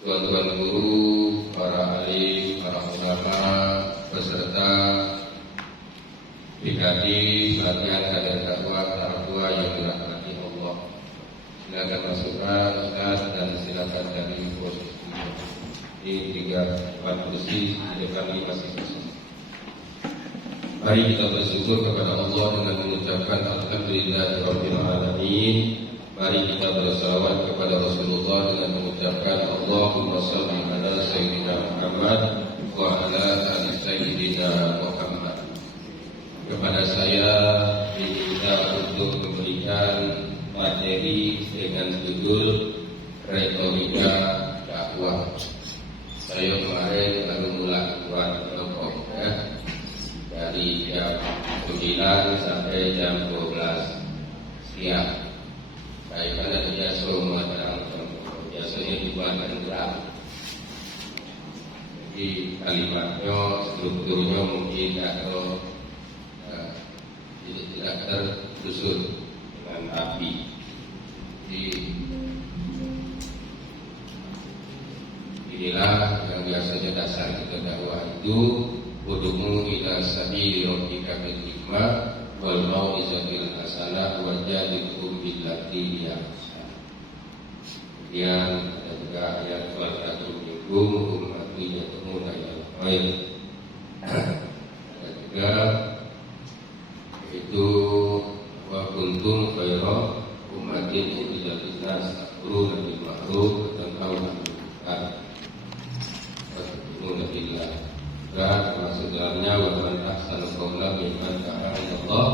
tuan-tuan guru, para alim, para ulama, peserta pribadi, pelatihan kader dakwah, tarbiyah yang dirahmati Allah. Silakan masukkan Ustaz dan silakan dari posisi ini 3-4 kursi di depan ini masih kosong. Mari kita bersyukur kepada Allah dengan mengucapkan Alhamdulillahirabbil alamin. Mari kita bersalawat kepada Rasulullah dengan mengucapkan Allahumma shalli ala sayyidina Muhammad wa ala ali sayyidina Muhammad. Kepada saya diminta untuk memberikan materi dengan judul retorika dakwah. Saya kemarin baru mulai buat kelompok dari jam 9 sampai jam 12 siang. Baik, kan ada biasa biasanya dibuat draft. Jadi kalimatnya, strukturnya mungkin atau tidak tersusun dengan rapi. Jadi inilah yang biasanya dasar kita dakwah itu ud'u ila sabili rabbika bil hikmah wal mau'izatil hasanah wa jadilhum billati hiya ahsan. Kemudian ada juga ayat wal taquminkum ummati yad'una ilal khair. Ada juga itu wa kuntum khaira ummatin ukhrijat lin-nas ta'muruna bil ma'ruf wa tanhauna 'anil munkar wa tu'minuna billah. Dan termasuk dalamnya wa man ahsana qawlan mimman da'a ila Allah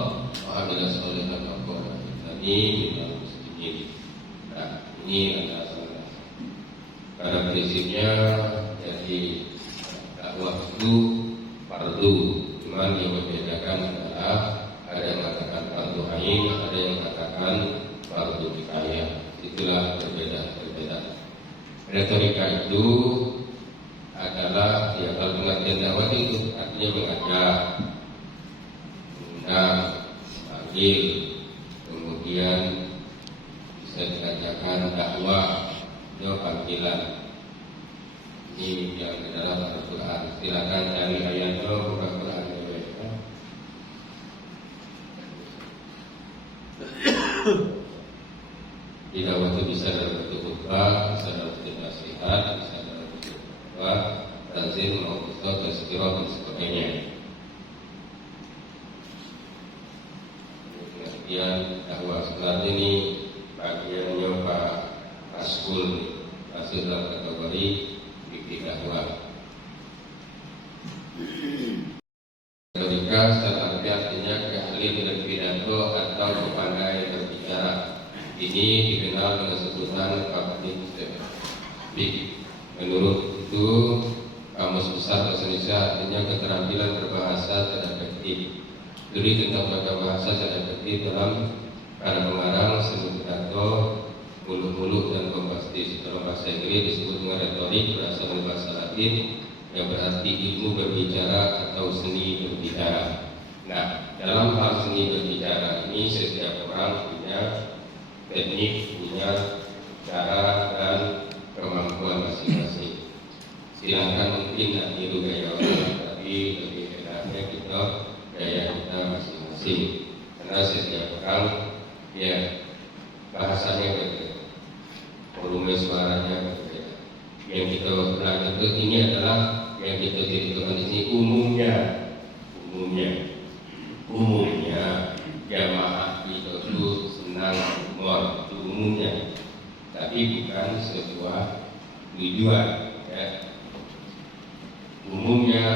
wa 'amila shalihan wa qala innani minal muslimin. Nah, ini adalah salah. Pada prinsipnya jadi dakwah itu fardu, cuman yang membedakan adalah ada yang mengatakan fardu ain, ada yang mengatakan fardu kifayah. Itulah perbedaan. Retorika itu adalah ya kalau pengertian dakwah itu artinya mengajak, mengundang, panggil, kemudian bisa dikatakan dakwah, itu panggilan. Ini yang di dalam Al-Quran. Silakan cari ayatnya bukan Quran. Di dakwah itu bisa dalam bentuk khutbah, bisa dalam bentuk nasihat, bisa dalam bentuk tanzil, mau'izah, tazkirah dan sebagainya. Kemudian dakwah sebenarnya ini bagiannya Pak Askul masuk dalam kategori fikih dakwah. Retorika secara arti artinya keahlian berpidato atau kepandaian berbicara. Ini dikenal dengan sebutan public speaking. Menurut itu Kamus Besar Bahasa Indonesia artinya keterampilan berbahasa secara efektif. Studi tentang tata bahasa secara efektif dalam para pengarang, seni pidato, muluk-muluk dan bombastis. Dalam bahasa Inggris disebut dengan retorik, berasal dari bahasa Latin yang berarti ilmu berbicara atau seni berbicara. Nah, dalam hal seni berbicara ini setiap orang punya teknik, punya cara dan kemampuan masing-masing. Silahkan mungkin tidak niru gaya orang, tapi lebih enaknya kita gaya kita masing-masing. Karena setiap orang ya bahasanya berbeda, volume suaranya berbeda. Yang kita belajar ini adalah yang kita ceritakan di sini umumnya jamaah itu senang humor, umumnya, tapi bukan sebuah tujuan. Ya. Umumnya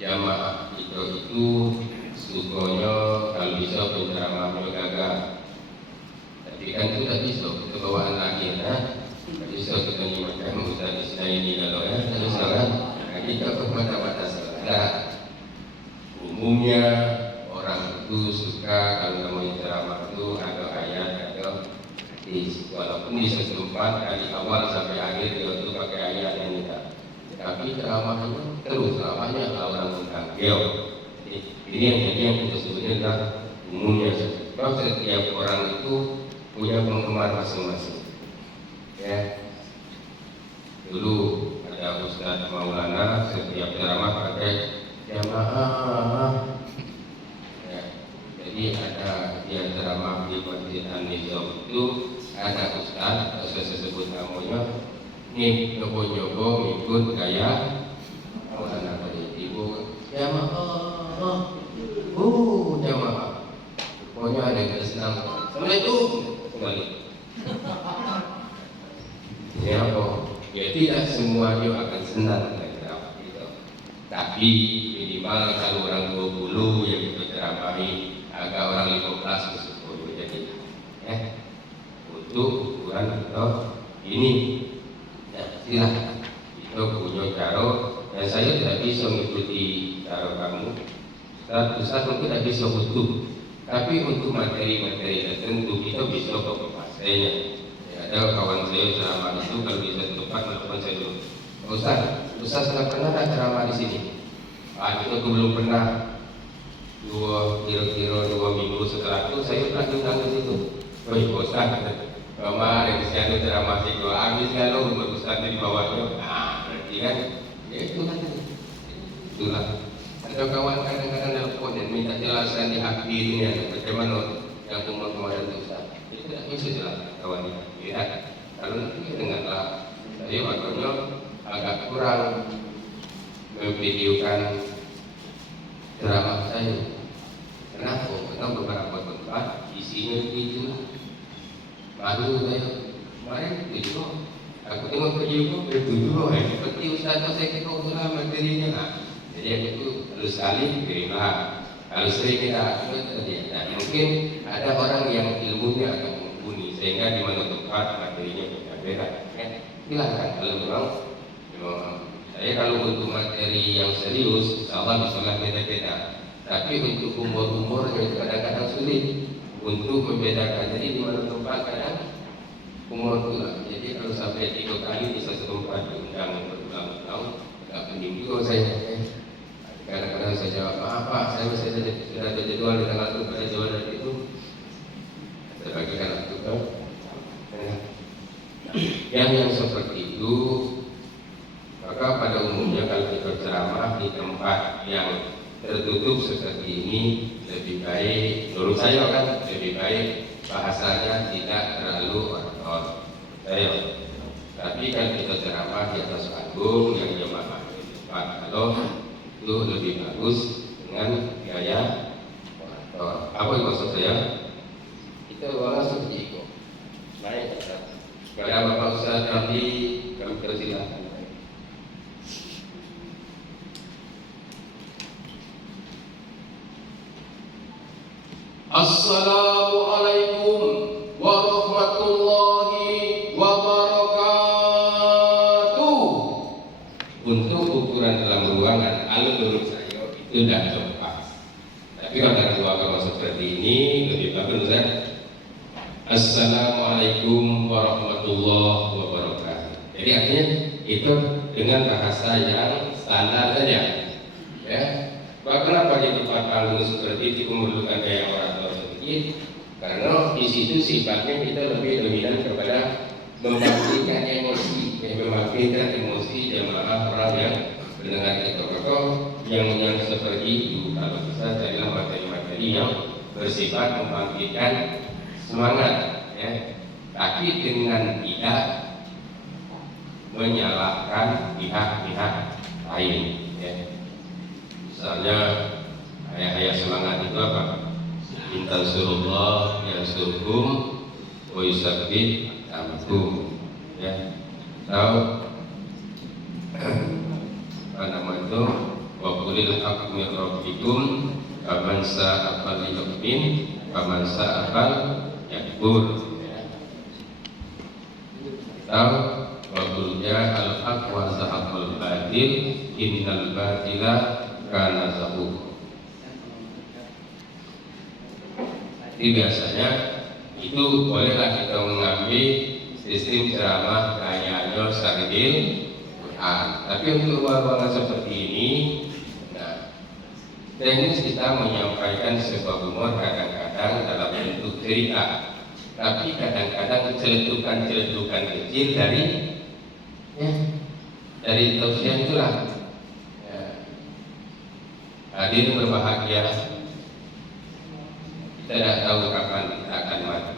jamaah itu sukanya kalau bisa penceramahnya gagal. Tapi kan itu tak bisa, itu bawaan lagi tak bisa kita nyimakkan Ustaz Isna ini kalau ya, terus kan kita bermata-mata salah. Umumnya orang itu suka kalau namanya ceramah itu ada ayat, ada hadis. Walaupun di setempat dari awal sampai akhir dia itu pakai ayat yang tidak. Tapi ceramahnya terus ceramahnya orang mentanggil. Ini yang kita sebutnya adalah umumnya. Sebab setiap orang itu punya penggemar masing-masing. Ya. Maulana setiap ceramah pakai jamaah. Ya, jadi ada yang ceramah di Masjid An-Nizam itu ada ustaz, saya sebut namanya, nih nyobo-nyobo ikut gaya Maulana tadi ibu jamaah, jamaah. Pokoknya ada yang senang. Assalamualaikum kembali. Ya kok, ya tidak semua dia akan senang dengan gitu. Tapi minimal kalau orang 20 yang kita ceramahi, agak orang 15 ke 10 jadi untuk ukuran atau ini. Ya, silahkan. Itu punya cara dan saya tidak bisa mengikuti cara kamu. Ustaz mungkin tidak bisa utuh. Tapi untuk materi-materi tertentu kita bisa menguasainya. Ya, ada kawan saya ceramah itu kalau bisa tepat telepon saya dulu. Ustaz sudah pernah tak ceramah di sini? Itu aku belum pernah. Kira-kira 2 minggu setelah itu saya pernah diundang ke situ. Woi Ustaz, kemarin saya ada ceramah situ. Habis kalau Ustaz di bawahnya, berarti kan? Ya itulah. Ada kawan kadang-kadang nelfon dan minta jelasan di akhirnya bagaimana yang kemarin itu Ustaz. Itu tidak bisa jelaskan kawan ini. Ya, kalau nanti dengarlah. Saya makanya agak kurang memvideokan ceramah saya. Kenapa? Karena beberapa tempat isinya begitu. Malu saya. Kemarin itu aku tengok video itu juga seperti Ustaz saya kita ulang materinya lah. Jadi yang itu harus sekali kirimlah. Kalau sering kita terjadi. Nah, mungkin ada orang yang ilmunya agak mumpuni sehingga di mana tempat materinya berbeda. Silahkan kalau memang saya kalau untuk materi yang serius, insyaallah bisa beda-beda. Tapi untuk umur yang kadang-kadang sulit untuk membedakan. Jadi di mana tempat kadang umur pula. Jadi kalau sampai 3 kali bisa setempat diundang berulang-ulang, agak penting juga saya. Kadang-kadang saya jawab, maaf Pak, saya sudah ada jadwal di tanggal itu, ada jadwal dari itu. Saya bagikan itu kan. Yang seperti itu, maka pada umumnya kalau kita ceramah di tempat yang tertutup seperti ini lebih baik, menurut saya kan lebih baik bahasanya tidak terlalu ortodoks. Tapi kan kita ceramah di atas panggung yang jemaah tempat kalau itu lebih bagus dengan gaya orator. Apa yang maksud saya? Kita orang seperti itu. Baik, kepada Bapak Ustaz Ramli kami persilakan. Assalamualaikum warahmatullahi wabarakatuh. Untuk ukuran dalam ruangan, menurut saya itu tidak tepat. Tapi kalau dalam ruangan seperti ini lebih bagus kan? Assalamualaikum warahmatullahi wabarakatuh. Jadi artinya itu dengan bahasa yang standar saja. Ya. Kenapa di tempat panggung seperti itu memerlukan gaya orator sedikit? Karena di situ sifatnya kita lebih dominan kepada membangkitkan emosi, jemaah orang yang mendengar itu. Yang seperti itu kalau bisa carilah materi-materi yang bersifat membangkitkan semangat, ya. Tapi dengan tidak menyalahkan pihak-pihak lain, ya. Misalnya ayat-ayat semangat itu apa? Intan surullah yang surkum wa yusabbit amkum, ya. Tahu apa nama itu? Wa qulil haqqu min rabbikum faman sa'a falyu'min faman sa'a falyakfur. Tahu wa qul ja'al haqq wa zahaqal batil innal batila kana zahuq. Jadi biasanya itu bolehlah kita mengambil sistem ceramah gayanya sambil Quran. Tapi untuk ruangan seperti ini, nah, teknis kita menyampaikan sebuah humor kadang-kadang dalam bentuk cerita, tapi kadang-kadang celetukan kecil dari Dari tausiah itulah ya, hadir berbahagia. Kita tidak tahu kapan kita akan mati.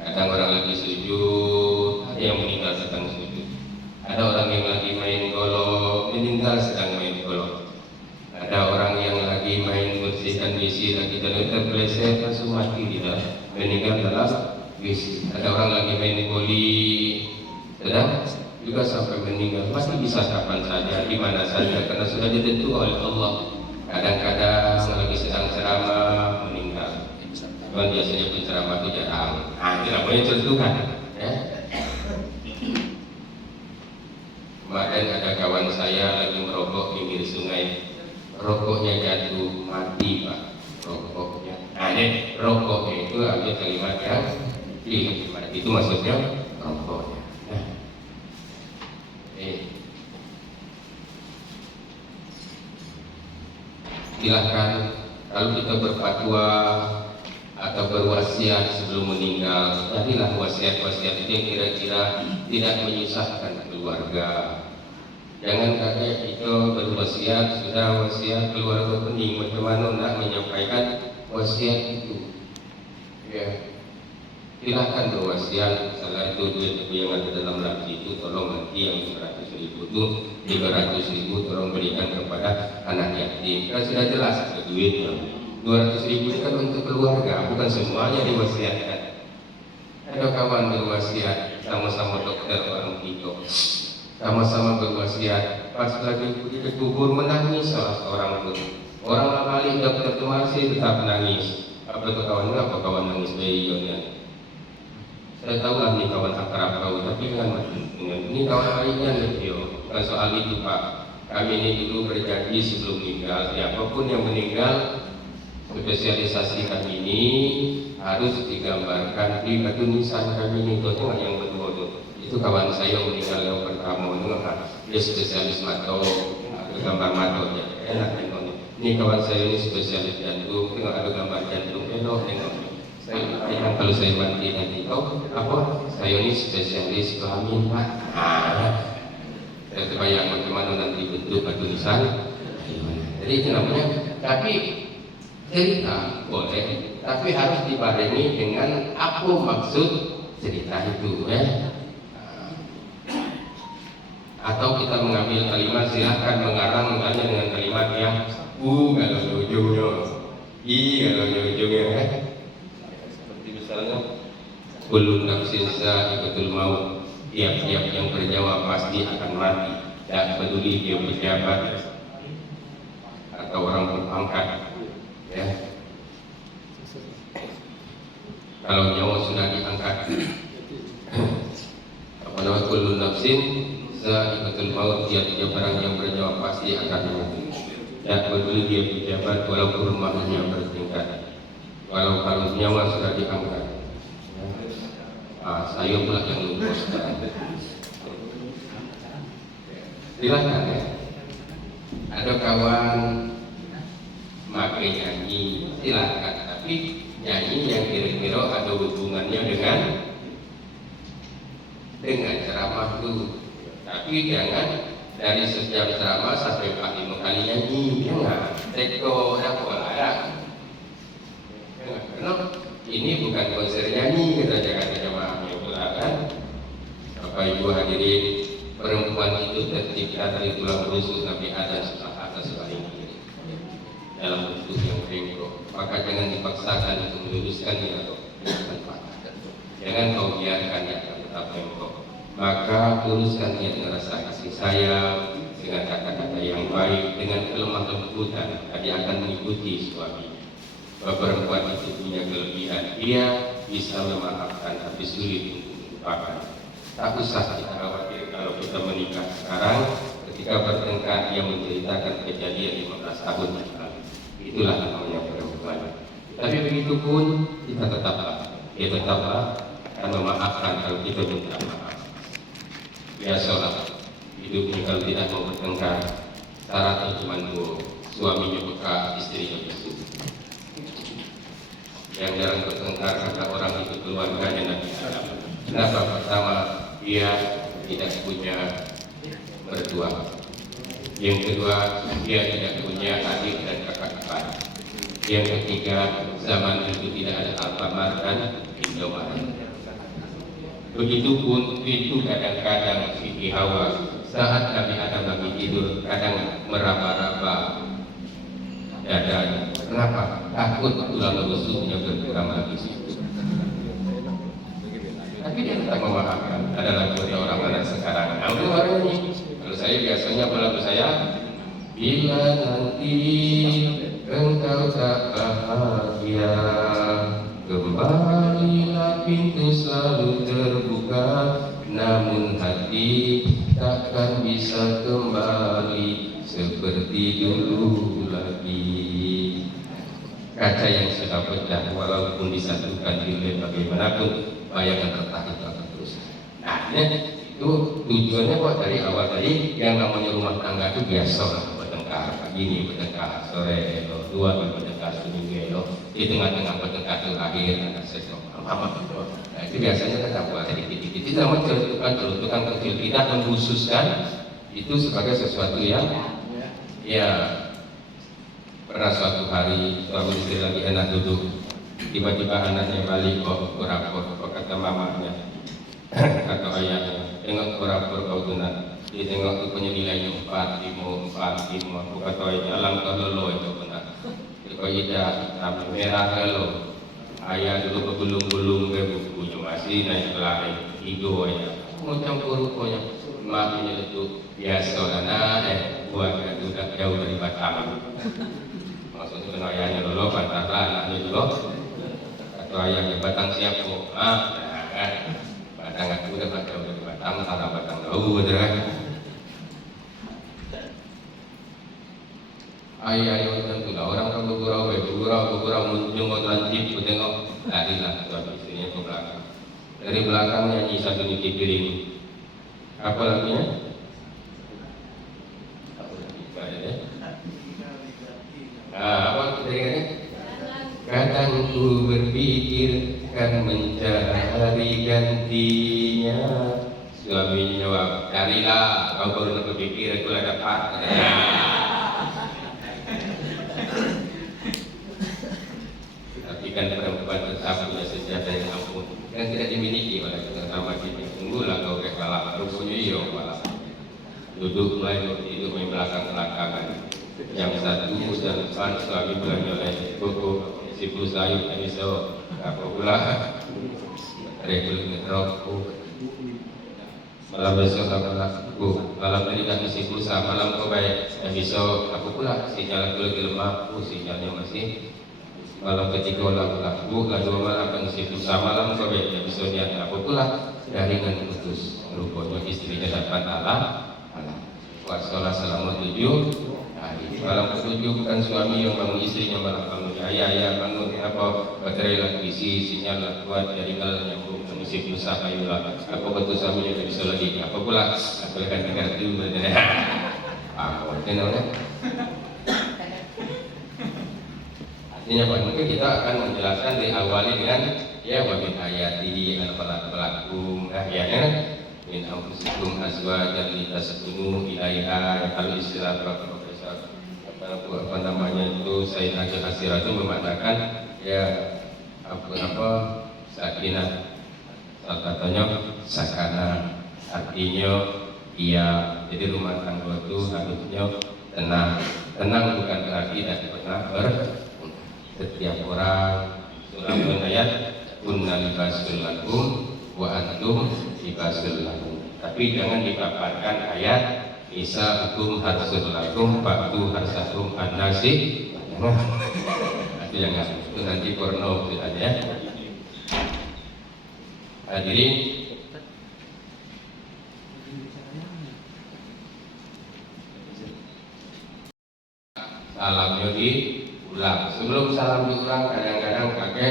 Kadang orang lagi sujud, ada yang meninggal sedang sujud. Ada orang yang lagi main golok, meninggal sedang main golok. Ada orang yang lagi main bersihkan WC, lagi terpeleset, langsung mati tidak meninggal dalam WC. Ada orang lagi main voli, sedang juga sampai meninggal. Masih bisa kapan saja, di mana saja, karena sudah ditentu oleh Allah. Kadang-kadang lagi sedang ceramah meninggal. Cuman biasanya penceramah itu jarang. Tidak boleh tentukan. Ya. Kemarin ada kawan saya lagi merokok pinggir sungai, rokoknya jatuh, mati Pak. Rokoknya. Rokoknya itu ambil kalimat yang itu maksudnya rokoknya. Silahkan kalau kita berfatwa atau berwasiat sebelum meninggal, jadilah wasiat-wasiat itu yang kira-kira tidak menyusahkan keluarga. Jangan kakek itu berwasiat, sudah wasiat keluarga pening, bagaimana nak menyampaikan wasiat itu. Ya, silahkan berwasiat. Salah itu duit yang ada dalam laci itu tolong nanti yang 100.000 itu 300.000 tolong berikan kepada anak yatim. Kan sudah jelas ada duitnya. 200.000 itu kan untuk keluarga, bukan semuanya diwasiatkan. Ada kawan berwasiat sama-sama dokter orang itu, sama-sama berwasiat. Pas lagi di kubur menangis salah seorang itu. Orang balik dokter itu masih tetap menangis. Apa itu kawan? Apa kawan nangis bayinya? Saya tahu lah ini kawan akrab kau, tapi dengan ini kawan baiknya Leo. Bukan soal itu Pak. Kami ini dulu berjanji sebelum meninggal, siapapun yang meninggal, spesialisasi kami ini harus digambarkan di batu nisan kami ini. Itu yang berdua itu kawan saya meninggal yang pertama itu dia spesialis mato, gambar matonya enak tengok. Ini kawan saya ini spesialis jantung, tengok ada gambar jantung enak tengok. Saya kalau saya mati nanti apa? Saya ini spesialis kelamin Pak. Saya terbayang bagaimana nanti bentuk batu nisan. Jadi itu namanya. Tapi cerita boleh, tapi harus dibarengi dengan apa maksud cerita itu, ya. Atau kita mengambil kalimat, silahkan mengarang misalnya dengan kalimat yang kalau ujungnya, kalau ujungnya, ya. Seperti misalnya, kullu nafsin za'iqatul maut, tiap-tiap yang bernyawa pasti akan mati, tak peduli dia pejabat atau orang berpangkat. Ya. Kalau nyawa sudah diangkat, apa nama kullu nafsin za'iqatul maut, tiap-tiap orang yang bernyawa pasti akan mati. Tak peduli dia pejabat walaupun rumahnya bertingkat. Kalau nyawa sudah diangkat, saya pula yang lupa sekarang. Silakan ya. Ada kawan pakai nyanyi, silakan, tapi nyanyi yang kira-kira ada hubungannya dengan ceramah itu. Tapi jangan dari setiap ceramah sampai 4-5 kali nyanyi, jangan. Teko dan pola ya. Karena ini bukan konser nyanyi, kita jangan jamaahnya pula kan. Bapak Ibu hadirin, perempuan itu tercipta dari tulang rusuk Nabi Adam sebelah atas paling kiri dalam bentuk yang bengkok. Maka jangan dipaksakan untuk meluruskannya atau jangan kau biarkan dia tetap bengkok. Maka luruskan dia dengan rasa kasih sayang, dengan kata-kata yang baik, dengan kelemah lembutan. Dia akan mengikuti suami. Perempuan itu punya kelebihan, dia bisa memaafkan tapi sulit untuk melupakan. Tak usah kita khawatir kalau kita menikah sekarang, ketika bertengkar dia menceritakan kejadian 15 tahun yang lalu. Itulah namanya perempuan. Tapi begitu pun kita tetaplah akan memaafkan kalau kita minta maaf. Biasalah hidupnya kalau tidak mau bertengkar, syaratnya cuma dua, suaminya peka, istrinya bisu. Yang jarang bertengkar kata orang itu keluarganya Nabi Adam. Kenapa? Pertama, dia tidak punya berdua. Yang kedua, dia tidak punya adik dan kakak ipar. Yang ketiga, zaman itu tidak ada Alfamart dan Indomaret. Begitupun itu kadang-kadang Siti Hawa saat Nabi Adam lagi tidur kadang meraba-raba dadanya. Kenapa? Takut tulang rusuknya berkurang lagi situ. Tapi dia tetap memaafkan. Ada lagu orang anak sekarang. Nah, orang ini. Kalau saya biasanya lagu saya, bila nanti engkau tak bahagia, kembalilah pintu selalu terbuka, namun hati takkan bisa kembali seperti dulu lagi. Kaca yang sudah pecah walaupun disatukan oleh bagaimanapun, bayangan retak itu akan terus. Nah, itu tujuannya kok dari awal tadi yang namanya rumah tangga itu biasa lah, bertengkar pagi ini, bertengkar sore, dua bertengkar seminggu, di tengah-tengah bertengkar itu akhir ada sesuatu apa. Nah, itu biasanya kita buat sedikit-sedikit. Itu namanya celutukan kecil, tidak mengkhususkan itu sebagai sesuatu yang ya. Pernah suatu hari suami istri lagi enak duduk, tiba-tiba anaknya balik kok rapor, kata mamanya atau ayahnya, tengok rapor kau tunat, dia tengok punya nilainya 4, 5, aku kata ayahnya, alangkah lolo itu benar. Kau ida merah lolo, ayah dulu bergulung-gulung ke bukunya masih naik kelari, higo ayah, macam rukonya, maafnya itu biasa karena buat udah jauh dari Batam. Maksudnya kena ayahnya dulu, pantaslah anaknya dulu. Atau ayahnya Batang siap kok, kan? Batang aku udah jauh dari Batam, karena Batang jauh, betul kan? Ayah tentu lah orang kan bergurau menjenguk lancip, tengok, larilah suami istrinya ke belakang. Dari belakang nyanyi satu nyuci piring. Apa lagunya? Apa teringatnya? Kadang ku berpikir kan mencari gantinya. Suami jawab, carilah, kau baru berpikir, aku lah dapat. Tapi kan perempuan tetap punya sejahtera yang ampun, yang tidak dimiliki oleh sesama kita. Tunggulah kau ke balap, rupanya iya balap. Duduk mulai tidur main belakang-belakangan. Yang satu dan depan suami belanja oleh buku sipu sayur yang bisa apa pula reguler rokok malam besok aku malam tadi tak isi pulsa malam kau baik yang bisa apa pula sinyal aku lemah sinyalnya masih malam ketiga lagu dua malam akan isi pulsa malam kau baik yang bisa niat apa pula jaringan putus rupanya istrinya dapat Allah wassalam selamat 7 hari. Malam ketujuh bukan suami yang bangun istrinya malah bangun ayah bangun apa baterai lagi isi sinyal lah kuat jaringan nyambung mengisi pulsa kayu lah apa betul suaminya tidak bisa lagi apa pula aku akan dengar itu benar kenalnya artinya apa mungkin kita akan menjelaskan diawali dengan ya wabil ayati al-pelakum ya min anfusikum azwajan litaskunu ilaiha kalau istilah apa namanya itu Sayyid Haji Hasirah itu mematakan ya apa sakinah katanya sakana artinya iya jadi rumah tangga itu harusnya tenang bukan berarti tidak pernah setiap orang surah ayat kunna libasul lakum wa antum libasul lakum tapi jangan dipaparkan ayat Isa hukum harsul lakum Faktu harsakum an-nasi itu jangan itu nanti porno itu aja hadirin salamnya diulang sebelum salam diulang kadang-kadang pakai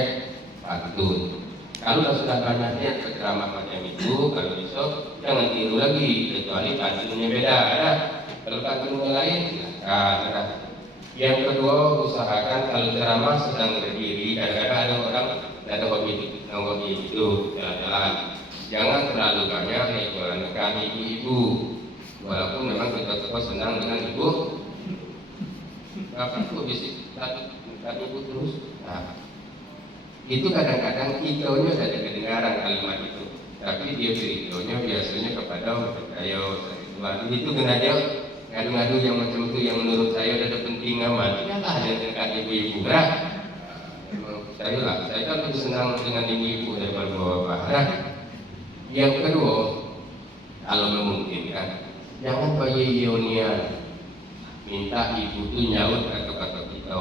pantun kalau sudah banyaknya ceramah macam itu kalau besok jangan tiru lagi kecuali pantunnya beda ada kalau pantunnya lain silakan yang kedua usahakan kalau ceramah sedang berdiri kadang-kadang ada orang ada hobi itu jalan-jalan jangan terlalu banyak jualan kami ibu walaupun kok senang dengan ibu, bapak kok bisa bukan ibu terus. Nah, itu kadang-kadang itonya saja kedengaran kalimat itu, tapi dia itonya biasanya kepada ayo itu kena dia ngadu-ngadu yang macam itu yang menurut saya ada penting amat. Yalah ada dekat ibu-ibu lah. Saya kan lebih senang dengan ibu-ibu daripada bapak. Nah, yang kedua, kalau memungkinkan, jangan bayi Ionia minta ibu tu nyaut kata-kata kita,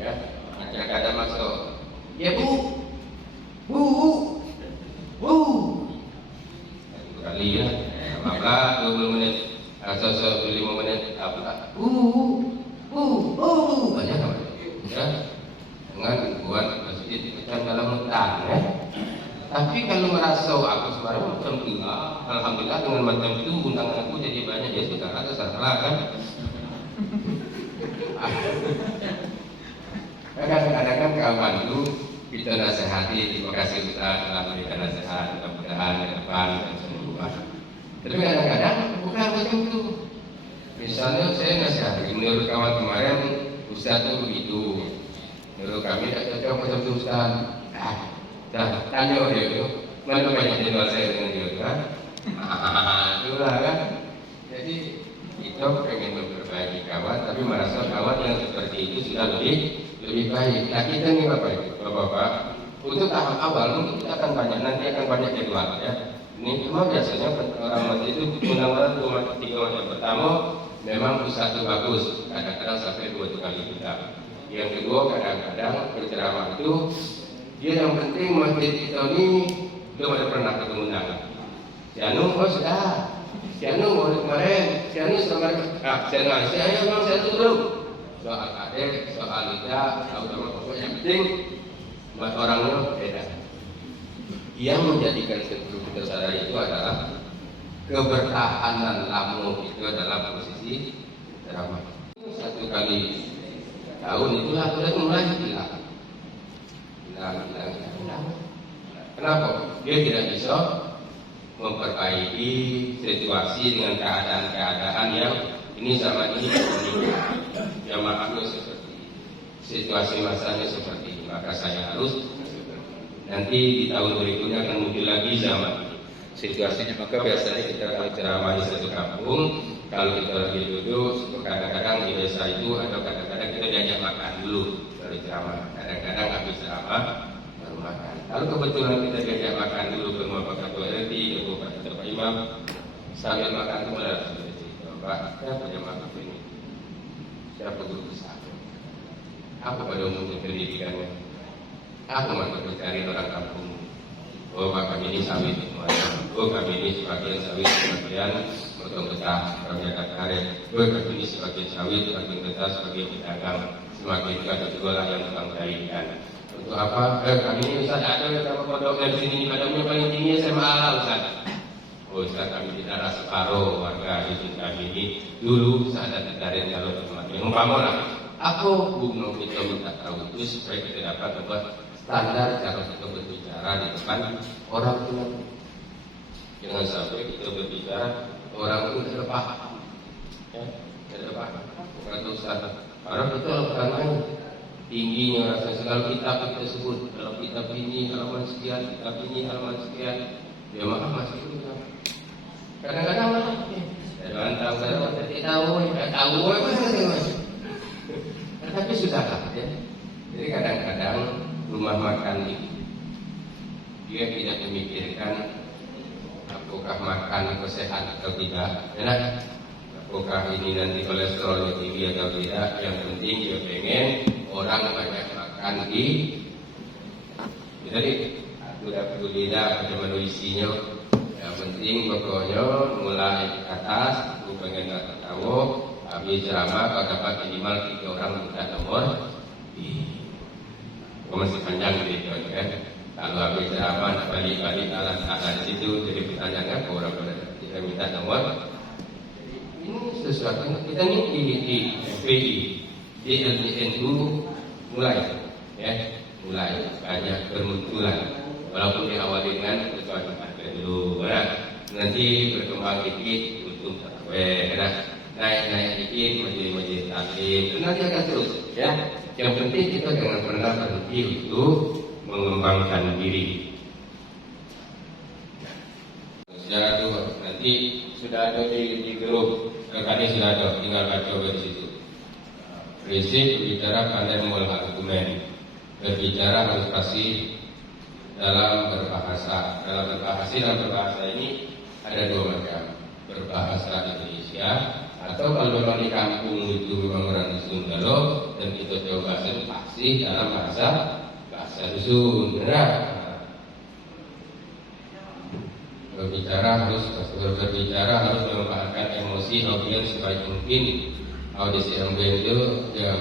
ya. Kadang-kadang masuk, ya bu, satu kali ya, apa 20 menit, atau 5 menit, apa, banyak apa, ya. Dengan buat masjid macam dalam hutan ya. Tapi kalau merasa aku sebenarnya macam itu, alhamdulillah dengan macam itu undangan aku jadi banyak, ya sudah ada salah kan. Kadang-kadang kawan itu kita nasihati, terima kasih Ustaz telah memberikan nasihat, mudah-mudahan ke depan dan semua. Tapi kadang-kadang bukan macam itu. Misalnya saya nasihati, menurut kawan kemarin Ustaz itu begitu. Menurut kami tak cocok macam itu Ustaz. Tanya dia, mana banyak jadwal saya dengan dia kan? Itulah kan. Jadi kita pengen memperbaiki kawan, tapi merasa kawan yang seperti itu sudah lebih baik. Nah kita nih bapak-bapak, untuk tahap awal mungkin kita akan banyak, nanti akan banyak jadwal ya. Ini cuma biasanya orang mati itu mudah-mudahan 3 macam. Pertama, memang usaha itu bagus, kadang-kadang sampai 2 kali kita. Yang kedua, kadang-kadang berceramah itu dia yang penting masjid kita ini belum ada pernah ketemu undangan. Si Anu, oh sudah. Si Anu mau kemarin, si Anu sama saya memang saya belum. Soal adek, soal tidak, tahu-tahu pokoknya yang penting buat orangnya beda. Yang menjadikan sebelum kita sadari itu adalah kebertahanan lambung itu adalah posisi ceramah. 1 kali tahun itulah sudah mulai hilang. Kenapa? Dia tidak bisa memperbaiki situasi dengan keadaan-keadaan yang ini sama ini jamaahnya seperti situasi masanya seperti ini. Maka saya harus nanti di tahun berikutnya akan muncul lagi zaman situasinya. Maka biasanya kita kalau ceramah di satu kampung, kalau kita lagi duduk, kadang-kadang di desa itu atau kadang-kadang kita diajak makan dulu dari ceramah. Kadang-kadang habis ceramah baru makan. Kalau kebetulan kita diajak makan dulu ke rumah Pak Ketua RT, ke rumah Pak Imam, sambil makan itu malah sudah cerita, Pak, siapa yang makan ini? Siapa guru besar? Apa pada umumnya pendidikannya? Aku masuk mencari orang kampung. Oh, Pak kami ini sawit, oh kami ini sebagian sawit, sebagian potong getah, sebagian karet. Oh kami ini sebagian sawit, sebagian getah, sebagian pedagang. Semakin itu ada juga lah yang tukang cari ikan. Untuk apa? Kami ini Ustaz ada sama pondoknya di sini, padamnya paling tinggi SMA Ustaz. Oh Ustaz kami tidak ada separuh warga di kami ini dulu Ustaz ada dari jalur teman. Umpama lah, aku belum kita minta tahu itu supaya kita dapat membuat standar cara kita berbicara di depan orang tua. Jangan sampai kita berbicara orang itu tidak paham, ya, tidak paham. Kata Ustaz, orang itu bukan main tingginya rasa segala kitab kita sebut. Kalau kitab ini halaman sekian, kitab ini halaman sekian, dia maaf masih itu. Kadang-kadang malah, jangan tahu kadang tidak tahu, tidak tahu apa. Tapi sudahlah, ya. Jadi kadang-kadang rumah makan itu dia tidak memikirkan apakah makan itu sehat atau tidak, ya. Apakah ini nanti kolesterolnya tinggi atau tidak. Yang penting dia pengen orang banyak makan di. Jadi sudah peduli dah pada menu isinya. Yang penting pokoknya mulai ke atas, itu pengen tak tahu. Habis ceramah kau dapat minimal 3 orang minta nomor. Masih panjang gitu kan. Kalau habis ceramah balik-balik alat-alat situ, jadi pertanyaannya ke orang kita minta nomor. Ini sesuatu kita ini di FPI, di LDN itu mulai banyak bermunculan. Walaupun diawali dengan kecuali dulu, nanti berkembang dikit untuk tarawih, naik-naik dikit majelis taklim, nanti akan terus ya. Yang penting kita jangan pernah berhenti untuk mengembangkan diri. Sudah ada nanti sudah ada di grup kami sudah ada, tinggal baca di situ. Prinsip berbicara pandai mengolah argumen, berbicara harus fasih dalam berbahasa. Dalam berbahasa ini ada dua macam, berbahasa Indonesia atau kalau memang di kampung itu memang orang dusun kalau dan kita coba fasih dalam bahasa dusun, benar. Berbicara harus memanfaatkan emosi audiens sebaik mungkin. Audisi audiens itu ya,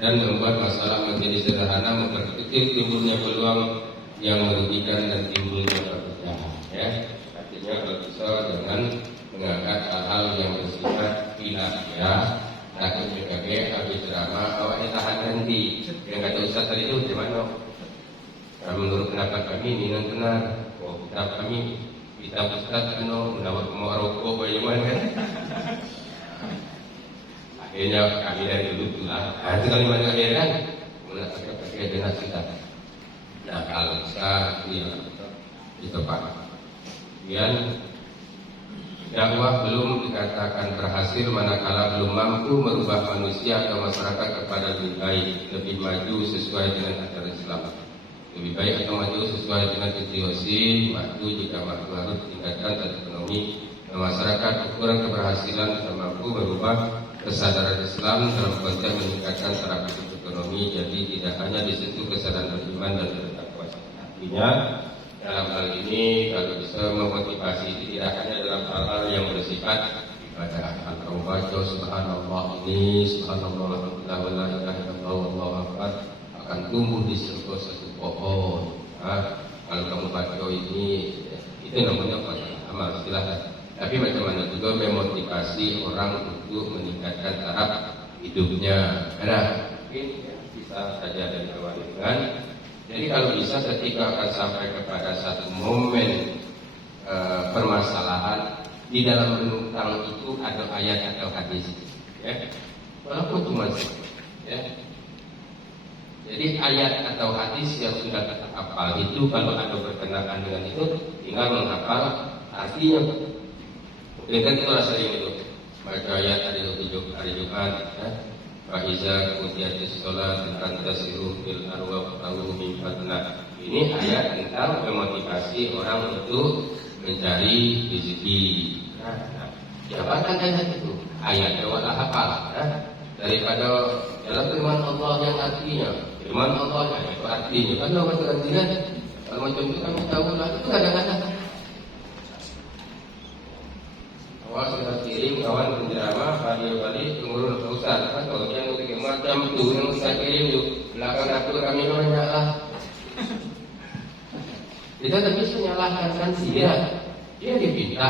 dan membuat masalah menjadi sederhana, memperkecil timbulnya peluang yang merugikan dan timbulnya perpecahan. Ya, artinya kalau bisa dengan mengangkat hal-hal yang bersifat ilahiyah, takut sebagai habis ceramah awalnya tahan nanti. Yang kata Ustaz tadi itu gimana? Menurut pendapat kami ini yang benar. Pendapat kami kita Ustaz mendapat rokok bagaimana kan? Akhirnya kami dari dulu tu lah. Itu kalimat akhir kan? Mendapat pakai dengan kita. Nah kalau Ustaz itu Pak. Kemudian dakwah belum dikatakan berhasil manakala belum mampu merubah manusia atau masyarakat kepada lebih baik, lebih maju sesuai dengan ajaran Islam. Lebih baik atau maju sesuai dengan situasi, maju jika mampu harus tingkatkan ekonomi masyarakat. Ukuran keberhasilan bisa mampu merubah kesadaran Islam dalam konteks meningkatkan taraf hidup ekonomi. Jadi tidak hanya di situ kesadaran beriman dan bertakwa. Artinya dalam hal ini kalau bisa memotivasi tidak hanya dalam hal-hal yang bersifat ibadah. Kalau baca subhanallah ini, subhanallah alhamdulillah wa la ilaha illallah wallahu akbar akan tumbuh di sebuah satu pohon. Kalau kamu baca ini, itu namanya amal silahkan. Tapi bagaimana juga memotivasi orang untuk meningkatkan taraf hidupnya. Karena mungkin bisa saja dari awal dengan. Jadi kalau bisa ketika akan sampai kepada satu momen permasalahan di dalam renungan itu ada ayat atau hadis, ya. Walaupun cuma ya. Jadi ayat atau hadis yang sudah kita hafal itu kalau ada berkenaan dengan itu tinggal menghafal artinya. Mungkin kan kita sering itu baca ayat hari Jumat, ya. Fa'iza qudiyatish shalah fantasiru fil arwah fa'u min fadlah. Ini ayat tentang memotivasi orang untuk mencari rezeki. Jabatan ayat itu ayat wala hafal, ya. Daripada dalam firman Allah yang artinya firman Allah yang itu artinya kan Allah berarti kalau macam itu kami tahu lah itu kadang-kadang awal sudah kirim kawan pencerama balik pengurus pusat atau yang macam itu yang saya kirim itu belakang aku kami banyak lah. Kita tak bisa menyalahkan kan dia dipinta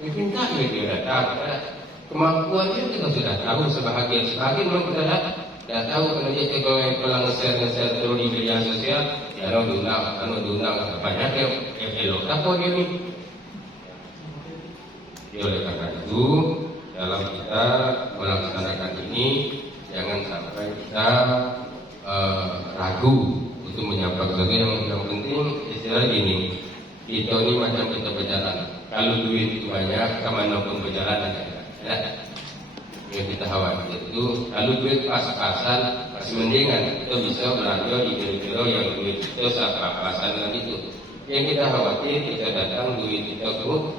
dia datang kemampuan dia kita sudah tahu sebahagian memang kita dah tahu kalau dia kalau nge-share terus di media sosial ya diundang banyak yang elok apa dia ni. Ya, oleh karena itu dalam kita melaksanakan ini jangan sampai kita ragu untuk menyapa sesuatu yang penting istilah gini, kita ini macam kita berjalan. Kalau duit itu banyak, kemana pun berjalan ya. Yang kita khawatir itu kalau duit pas-pasan masih mendingan kita bisa belanja di biro-biro yang duit itu pas-pasan dengan itu. Yang kita khawatir kita datang duit kita tuh.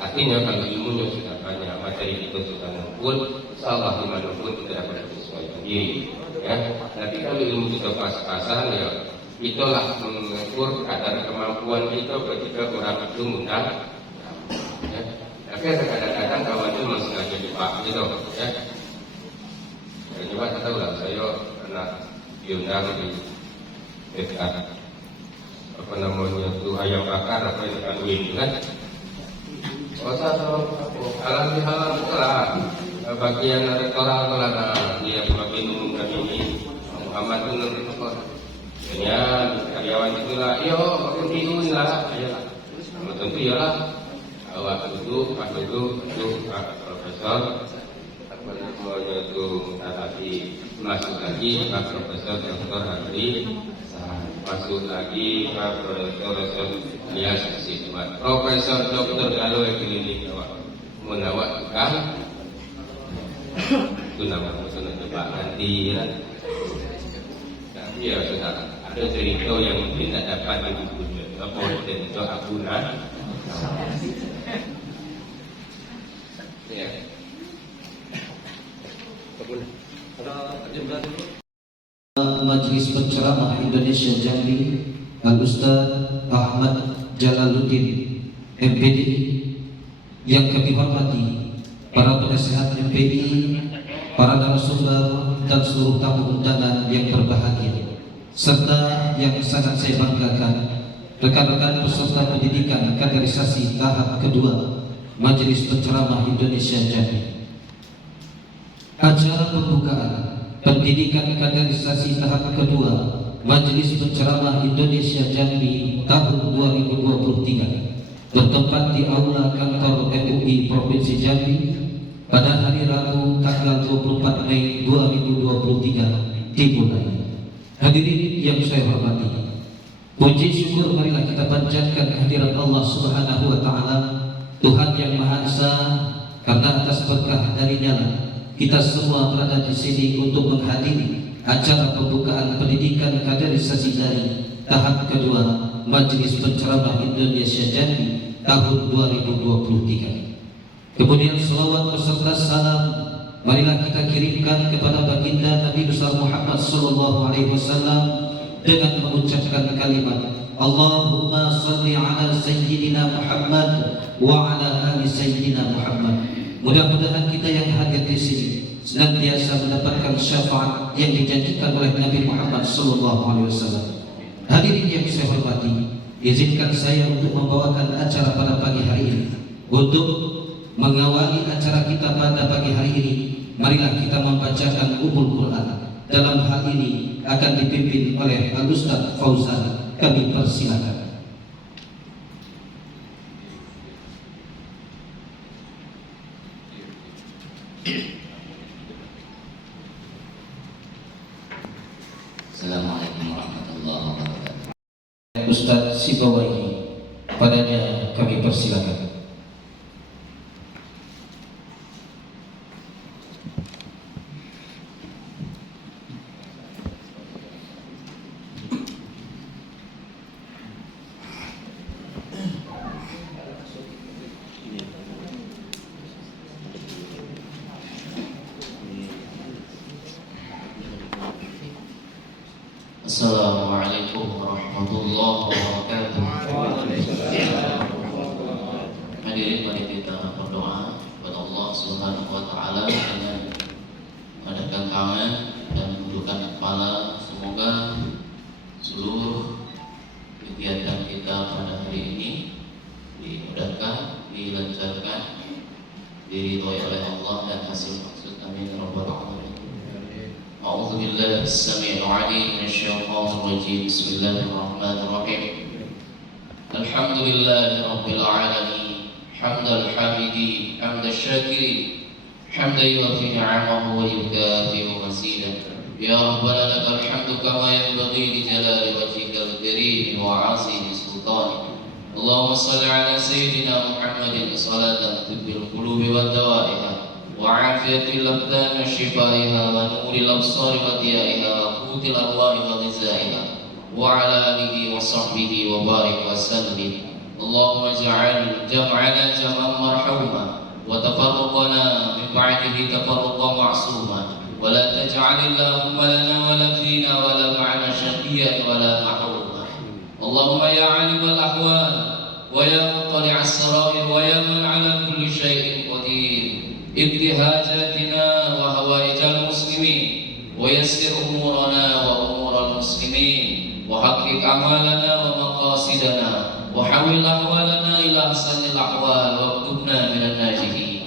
Artinya kalau ilmunya sudah banyak, materi kita sudah ngumpul, insyaallah dimanapun kita dapat menyesuaikan diri. Ya, tapi kalau ilmu kita pas-pasan ya, itulah mengukur kadar kemampuan kita ketika orang itu mengundang. Ya, tapi kadang-kadang kawan itu masih aja dipak gitu. Ya, coba saya tahu lah, saya pernah diundang di dekat apa namanya itu ayam bakar apa yang kawin kan. Halal lah bagian rektoral lah dia bagian umum kami ini Muhammad bin Rektor ya karyawan itulah makin bingung lah ayolah tentu ialah waktu itu Pak Guru itu Pak Profesor menyusul tadi masuk lagi Pak Profesor Dr. Andri, masuk lagi Pak Profesor Ilyas Sidmat, Profesor Dr. Galo Klinik menawak tukang itu nama Pak nanti ya. Tapi ya sudah ada cerita yang mungkin tak dapat dibukunya. Apa cerita Abu Nah? Ya. Majelis Penceramah Indonesia Jambi Al-Ustaz Ahmad Jalaluddin MPD, yang kami hormati para penasehat MPI, para narasumber dan seluruh tamu undangan yang berbahagia, serta yang sangat saya banggakan rekan-rekan peserta pendidikan kaderisasi tahap kedua Majelis Penceramah Indonesia Jambi. Acara pembukaan pendidikan kaderisasi tahap kedua Majelis Penceramah Indonesia Jambi tahun 2023 bertempat di Aula Kantor MUI Provinsi Jambi pada hari Rabu tanggal 24 Mei 2023 dimulai. Hadirin yang saya hormati, puji syukur marilah kita panjatkan kehadirat Allah Subhanahu wa taala, Tuhan yang Maha Esa, karena atas berkah darinya kita semua berada di sini untuk menghadiri acara pembukaan pendidikan kaderisasi dari tahap kedua Majelis Penceramah Indonesia Jambi tahun 2023. Kemudian selawat beserta salam marilah kita kirimkan kepada baginda Nabi besar Muhammad sallallahu alaihi wasallam dengan mengucapkan kalimat Allahumma salli ala sayyidina Muhammad wa ala ali sayyidina Muhammad. Mudah-mudahan kita yang hadir di sini senantiasa mendapatkan syafaat yang dijanjikan oleh Nabi Muhammad SAW. Hadirin yang saya hormati, izinkan saya untuk membawakan acara pada pagi hari ini. Untuk mengawali acara kita pada pagi hari ini, marilah kita membacakan Ummul Quran. Dalam hal ini akan dipimpin oleh Al-Ustaz Fauzan. Kami persilakan. Assalamualaikum warahmatullahi wabarakatuh. Ustaz Sibawahi, padanya kami persilakan. Assalamualaikum warahmatullahi wabarakatuh. Hadirin, mari kita berdoa kepada Allah Subhanahu wa taala dengan mengadakan tangan dan menundukkan kepala. Semoga seluruh kegiatan kita pada hari ini dimudahkan, dilancarkan, diridhoi oleh Allah dan hasil maksud. Amin ya rabbal alamin. أعوذ بالله السميع العليم من الشيطان الرجيم. بسم الله الرحمن الرحيم. الحمد لله رب العالمين حمد الحامدين حمد الشاكرين حمدا يوافي نعمه ويكافئ مزيدا. يا ربنا لك الحمد كما ينبغي لجلال وجهك الكريم وعظيم سلطانك. اللهم صل على سيدنا محمد صلاة تطب القلوب ودوائها وعافية الأبدان وشفائها ونور الأبصار وضيائها وقوت الأرواح وغذائها وعلى آله وصحبه وبارك وسلم. اللهم اجعل جمعنا جمعا مرحوما وتفرقنا من بعده تفرقا معصوما، ولا تجعل اللهم لنا ولا فينا ولا معنا شقيا ولا محروما. اللهم يا عالم الأحوال ويا مطلع السرائر ويا من على كل شيء قدير، اقض حاجاتنا وهوائج المسلمين ويسر أمورنا وأمور المسلمين وحقق أعمالنا ومقاصدنا وحول أحوالنا إلى أحسن الأحوال واكتبنا من الناجحين.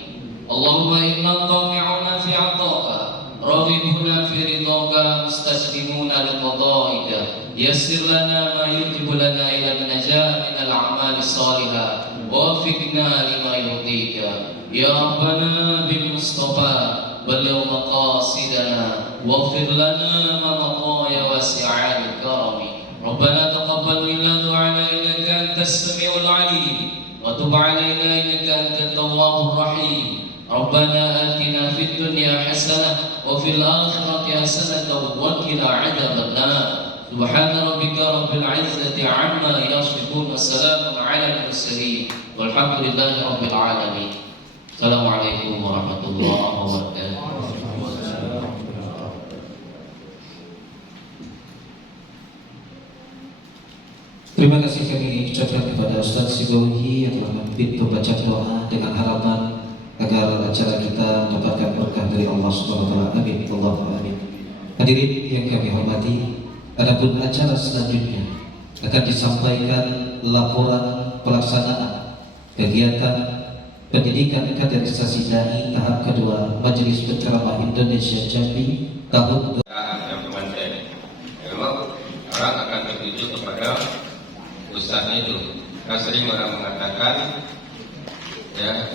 اللهم إنا طامعون في عطائك راغبون في رضاك مستسلمون لقضائك. يسر لنا ما يوجب لنا إلى النجاة من الأعمال الصالحة ووفقنا لما يرضيك. يا ربنا بالمصطفى بلغ واغفر لنا ما مضى يا واسع الكرم. ربنا تقبل منا دعانا إنك أنت السميع العليم وتب علينا إنك أنت التواب الرحيم. ربنا آتنا في الدنيا حسنة وفي الآخرة حسنة وقنا عذاب النار. سبحان ربك رب العزة عما يصفون وسلام على المرسلين والحمد لله رب العالمين. السلام عليكم ورحمة الله وبركاته. Terima kasih kami ucapkan kepada Ustaz Sibawi yang telah memimpin pembaca doa dengan harapan agar acara kita mendapatkan berkah dari Allah Subhanahu wa taala. Amin. Allahumma amin. Hadirin yang kami hormati, adapun acara selanjutnya akan disampaikan laporan pelaksanaan kegiatan pendidikan kaderisasi dai tahap kedua Majelis Penceramah Indonesia Jambi tahun memang orang akan tertuju kepada ustaznya itu. Kan sering orang mengatakan ya,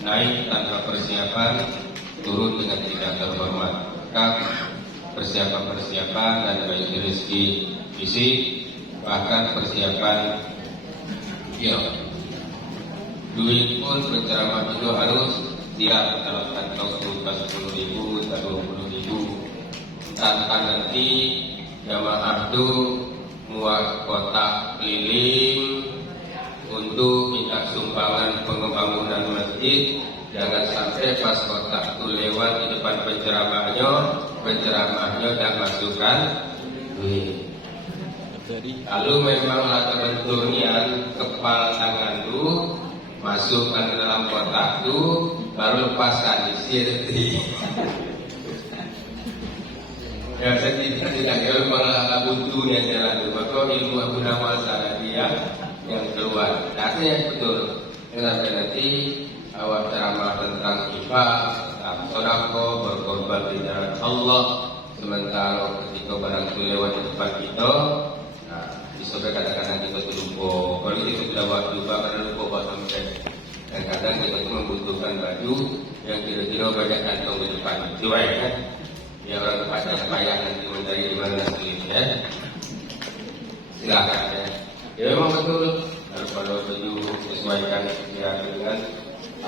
naik tanpa persiapan, turun dengan tidak terhormat. Maka persiapan dan baik rezeki fisik, bahkan persiapan duit pun penceramah itu harus siap. Kalau kantong sudah 10.000 atau 20.000, tanpa nanti jamaah itu muat kotak keliling untuk minta sumbangan pembangunan masjid. Jangan sampai pas kotak itu lewat di depan penceramahnya dan masukkan duit. Lalu memanglah kebenturnian kepala tangan itu masukkan ke dalam kotak itu, baru lepaskan isi. Ya, saya tidak kalau malah buntunya jalan itu, maka ilmu Abu Nawal sana dia yang keluar. Artinya betul. Kenapa nanti awak ceramah tentang infak, sedekah, berkorban di jalan Allah, sementara ketika barang itu lewat di depan kita, nah, bisa kadang-kadang kita lupa. Kalau kita sudah buat lupa, karena lupa buat sampai. Dan kadang kita itu membutuhkan baju yang kira-kira banyak kantong di depan. Coba ya kan? Ya orang tempatnya payah nanti mencari di mana sulitnya. Silakan ya. Ya memang betul. Kalau baju sesuaikan ya dengan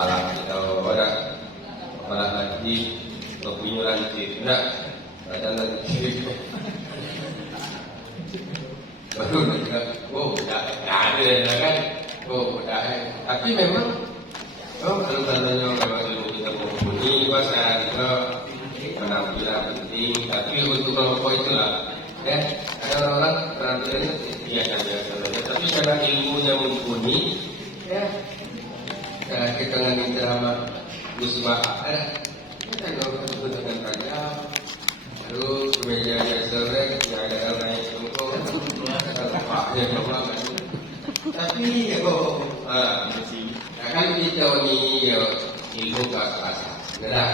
alat kita pada alat lagi topinya lancip enggak ada lancip. Baru juga udah ada kan. Udah. Tapi memang kalau tandanya memang ilmu kita mumpuni bahasa kita penampilan penting, tapi untuk kelompok itulah ya, ada orang penampilannya biasa saja, tapi karena ilmunya mumpuni ya, kita dengan ceramah musbah kita ngobrol dengan tajam, lalu kemejanya selek, ya ada naik tungkol, ya kemana, tapi ya kok, kan kita ini ya ilmu pas-pasan, benar.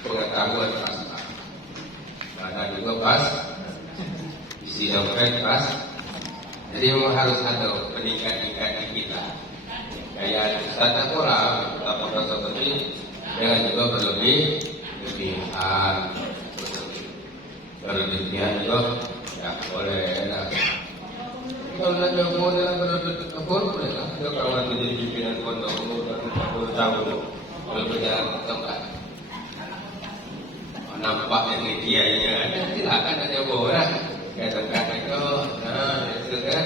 Pengetahuan pas-pas, ada juga pas, isi dompet pas. Jadi memang harus ada peningkat-tingkat di kita. Kayak tata pola, tata pola seperti jangan juga berlebihan juga tidak boleh. Kalau nak mau dalam berlebihan boleh lah. Kalau nanti jadi pimpinan pondok umur 40 tahun, kalau berjalan ke tempat. Nampak yang kiainya silakan ada orang kata-kata itu, itu kan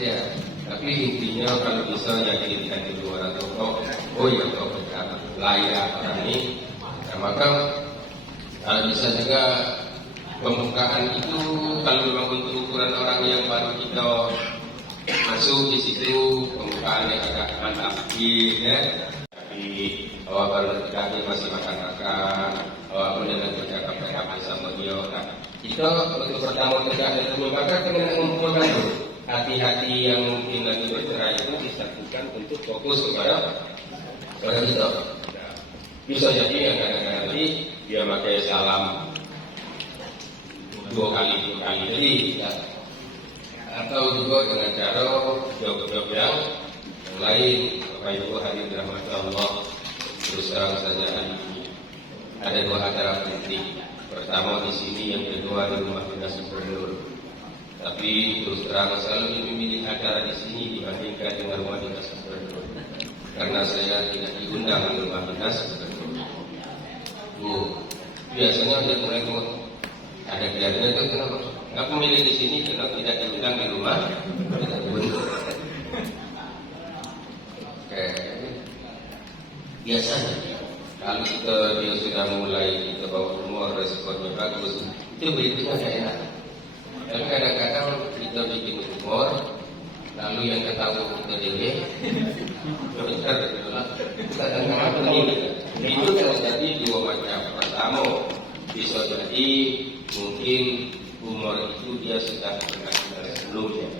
ya, tapi intinya kalau bisa yakinkan dulu orang tokoh, ya tokoh layak orang ini, nah, maka kalau bisa juga pembukaan itu kalau memang untuk ukuran orang yang baru kita masuk di situ, pembukaan yang agak mantap ya. Tapi awak baru kami masih makan-makan, awak pun dengan bercakap sama dia. Nah, kita untuk pertama tegak dan maka kena mengumpulkan hati-hati yang mungkin lagi bercerai itu disatukan untuk fokus kepada kita. Bisa jadi yang kadang-kadang nanti dia pakai salam dua kali, jadi atau juga dengan cara jawab-jawab yang lain. Bapak Ibu hadirin dirahmati Allah, terus terang saja hari ini ada dua acara penting. Pertama di sini, yang kedua di rumah dinas gubernur. Tapi terus terang saya lebih memilih acara di sini dibandingkan dengan rumah dinas gubernur, karena saya tidak diundang di rumah dinas gubernur. Biasanya dia mulai ngomong, ada kejadian itu kenapa? Aku milih di sini karena tidak diundang di rumah gubernur. Biasanya kalau dia sudah mulai kita bawa humor, responnya bagus, itu berikutnya tidak enak. Dan kadang-kadang kita bikin humor, lalu yang ketawa kita dewe, benar adalah kadang-kadang itu terjadi dua macam. Pertama, bisa jadi mungkin humor itu dia sudah pernah sebelumnya.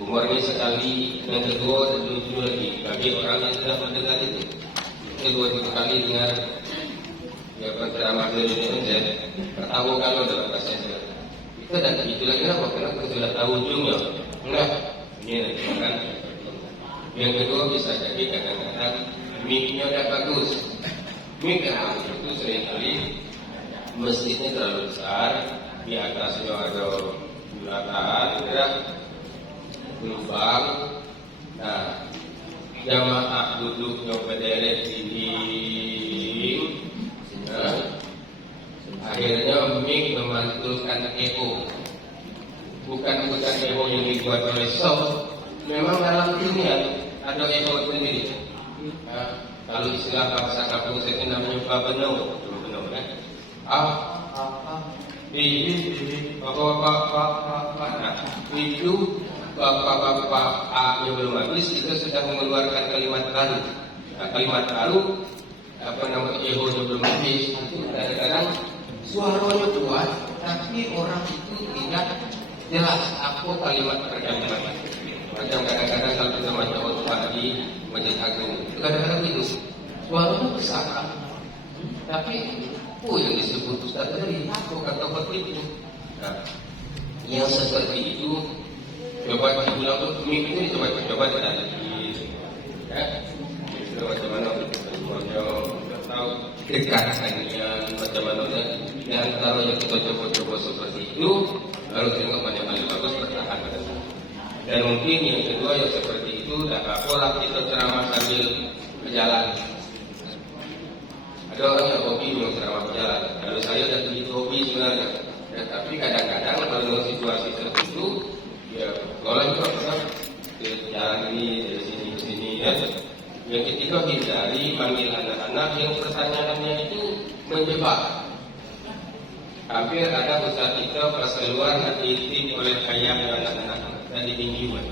Humornya sekali, yang kedua dan lucu lagi bagi orang yang sudah mendengar itu. Kedua kali dengar ya penceramah dari Indonesia, tahu kalau dalam bahasa Indonesia itu dan itu lagi apa? Karena kita sudah tahu ujungnya. Enggak, ini nanti makan. Yang kedua bisa jadi kadang-kadang mic-nya udah bagus. Mic itu seringkali mesinnya terlalu besar, di atasnya ada bulatan, lubang. Nah, jamaah duduknya berderet di dinding, akhirnya mic memantulkan echo. Bukan echo yang dibuat oleh sound, memang dalam dunia ada echo sendiri. Kalau istilah bahasa kampung saya namanya babeno, kan? Itu bapak-bapak A-nya belum habis, kita sudah mengeluarkan kalimat baru. Nah, kalimat baru, eho-nya belum habis. Kadang-kadang suaranya kuat, tapi orang itu tidak jelas apa kalimat per-kalimat. Macam kadang-kadang kalau kita baca khutbah di Masjid Agung, kadang-kadang itu suaranya besar, tapi yang disebut Ustaz tadi, aku kata itu. Nah, yang seperti itu coba diulang tuh, mic ini coba tidak ya, macam mana tahu dekatkannya macam mana di antara yang kita coba seperti itu, lalu tengok mana yang paling bagus bertahan. Dan mungkin yang kedua yang seperti itu, dah apalah kita ceramah sambil berjalan. Ada orang yang hobi dengan ceramah berjalan. Kalau saya dah begitu hobi sebenarnya, ya, tapi kadang-kadang kalau dalam situasi tertentu, ya kalau juga pernah jalan ini dari sini ke sini, ya. Yang ketiga, hindari manggil anak-anak yang pertanyaannya itu menjebak. Hampir ada usaha kita pas keluar diintip oleh ayah dan anak-anak dan ditinggiwan.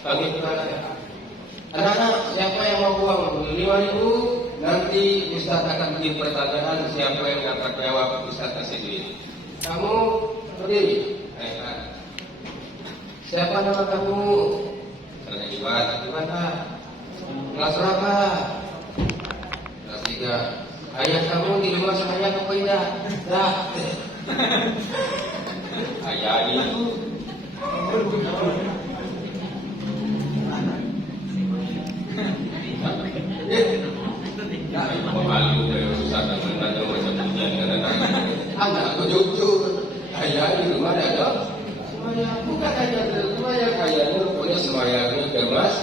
Panggil anak-anak, siapa yang mau uang 5.000? Nanti Ustaz akan bikin pertanyaan, siapa yang dapat jawab, Ustaz kasih duit. Kamu berdiri. Siapa nama kamu? Saya Iwan. Kelas berapa? Kelas 3. Ayah kamu di rumah saya apa tidak? Dah. Ayah itu malu dari Ustaz dan menanya macam pujian kadang-kadang. Anak jujur. Ayah di rumah ada. Semuanya bukan hanya semuanya kayaknya punya semuanya kemas.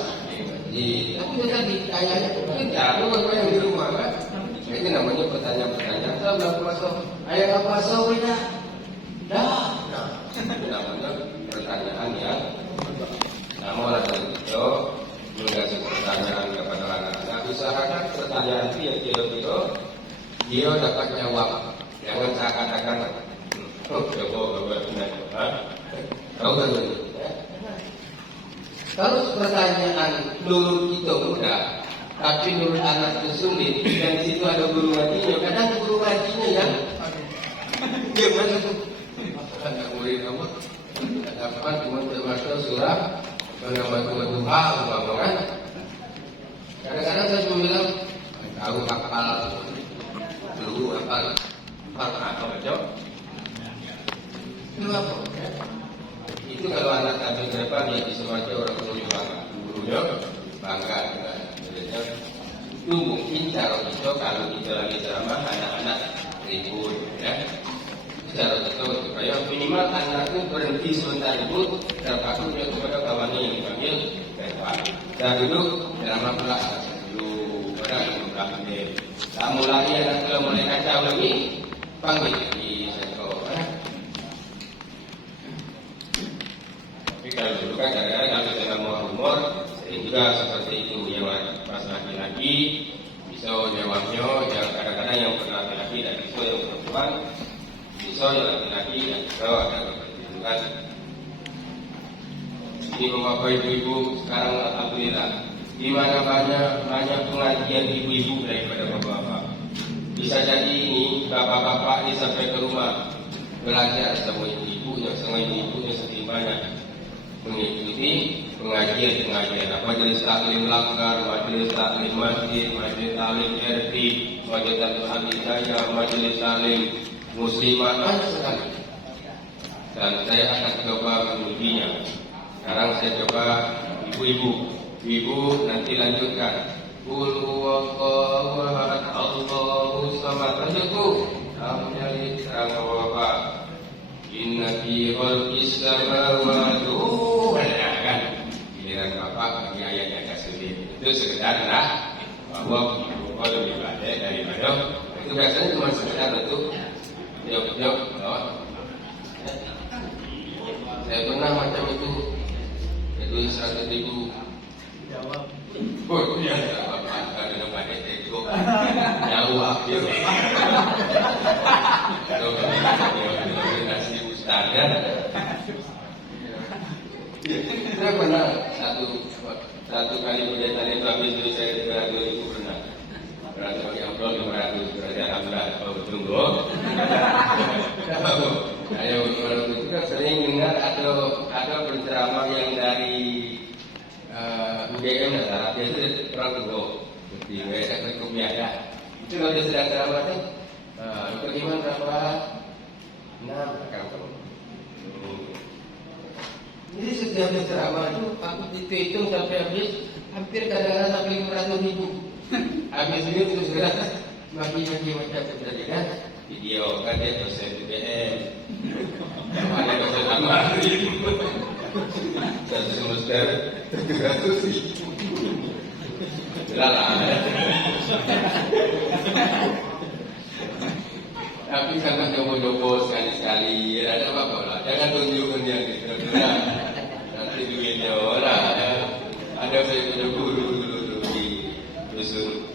Tapi tadi kayaknya tidak apa yang di rumah kan. Itu namanya pertanyaan-pertanyaan. Saya belum masuk. Ayah kamu masuk tidak? Dah. Itu namanya pertanyaan yang namun dari itu mengasih pertanyaan kepada anak-anak. Usahakan pertanyaan itu yang dia dapat jawab. Jangan seakan-akan coba benar. Tahu kan itu? Kalau pertanyaan menurut kita mudah, tapi menurut anak itu sulit, dan di situ ada guru ngajinya. Kadang guru ngajinya yang dia masuk anak murid kamu dapat cuma termasuk surah menambah Tuhan, kan? Kadang-kadang saya cuma bilang tahu hafal dulu hafal apa macam itu apa? Itu kalau anak kami ke depan ya di semacam orang gurunya bangga dengan muridnya. Itu mungkin itu kalau kita lagi ceramah anak-anak ribut, ya. Secara betul supaya minimal anak itu berhenti sebentar dulu, terpaku dia kepada kawannya yang dipanggil depan. Dan duduk ceramah pula dulu, orang yang mengambil. Tak mulai anak kalau mulai kacau lagi, panggil di sektor. Tapi kalau dulu kan kadang-kadang kalau kita mau humor, sering juga seperti itu yang pas laki-laki, pisau jawabnya, yang kadang-kadang yang laki-laki dan pisau yang perempuan, pisau yang laki-laki dan pisau ada keperluan. Ini bapak ibu-ibu sekarang alhamdulillah, di mana banyak pengajian ibu-ibu daripada bapak-bapak. Bisa jadi ini bapak-bapak ini sampai ke rumah belajar sama ibu-ibunya, semakin banyak mengikuti pengajian majelis taklim langgar, majelis taklim masjid, majelis taklim RT, majelis taklim hidayah, majelis taklim muslimat, banyak sekali. Dan saya akan coba mengujinya. Sekarang saya coba ibu nanti lanjutkan. Qul huwallahu ahad, Allahu samad. Lanjutku. Lam yalid wa lam yulad. Inna fi khalqis samawati kan giliran bapak bagi ayatnya agak sulit. Itu sekedar bahwa ibu lebih pandai daripada itu biasanya cuma sekedar untuk jawab. Saya pernah macam itu 100.000 jawab. Oh iya, bapak ada pada teko jawab dia. Nasi ustaz ya. Saya pernah satu kali kegiatan itu habis itu saya 200.000 pernah pakai amplop 500 berarti alhamdulillah. Tunggu. Ayo kalau itu kan sering dengar ada penceramah yang dari UGM Nazareth itu orang tua seperti mereka berkuliah. Itu kalau dia sedang ceramah itu bagaimana berapa? Kamu. Jadi setiap ceramah itu aku hitung sampai habis hampir kadang-kadang sampai 500.000. Habis ini terus gerak bagi-bagi macam seperti kan video kan dia dosen UGM, ada dosen amari, satu semester 300.000. Lala. Tapi jangan jomblo-jomblo sekali-sekali, ada apa-apa lah. Jangan tunjukkan yang kira-kira nanti duitnya orang. Ada saya punya guru dulu di dusun.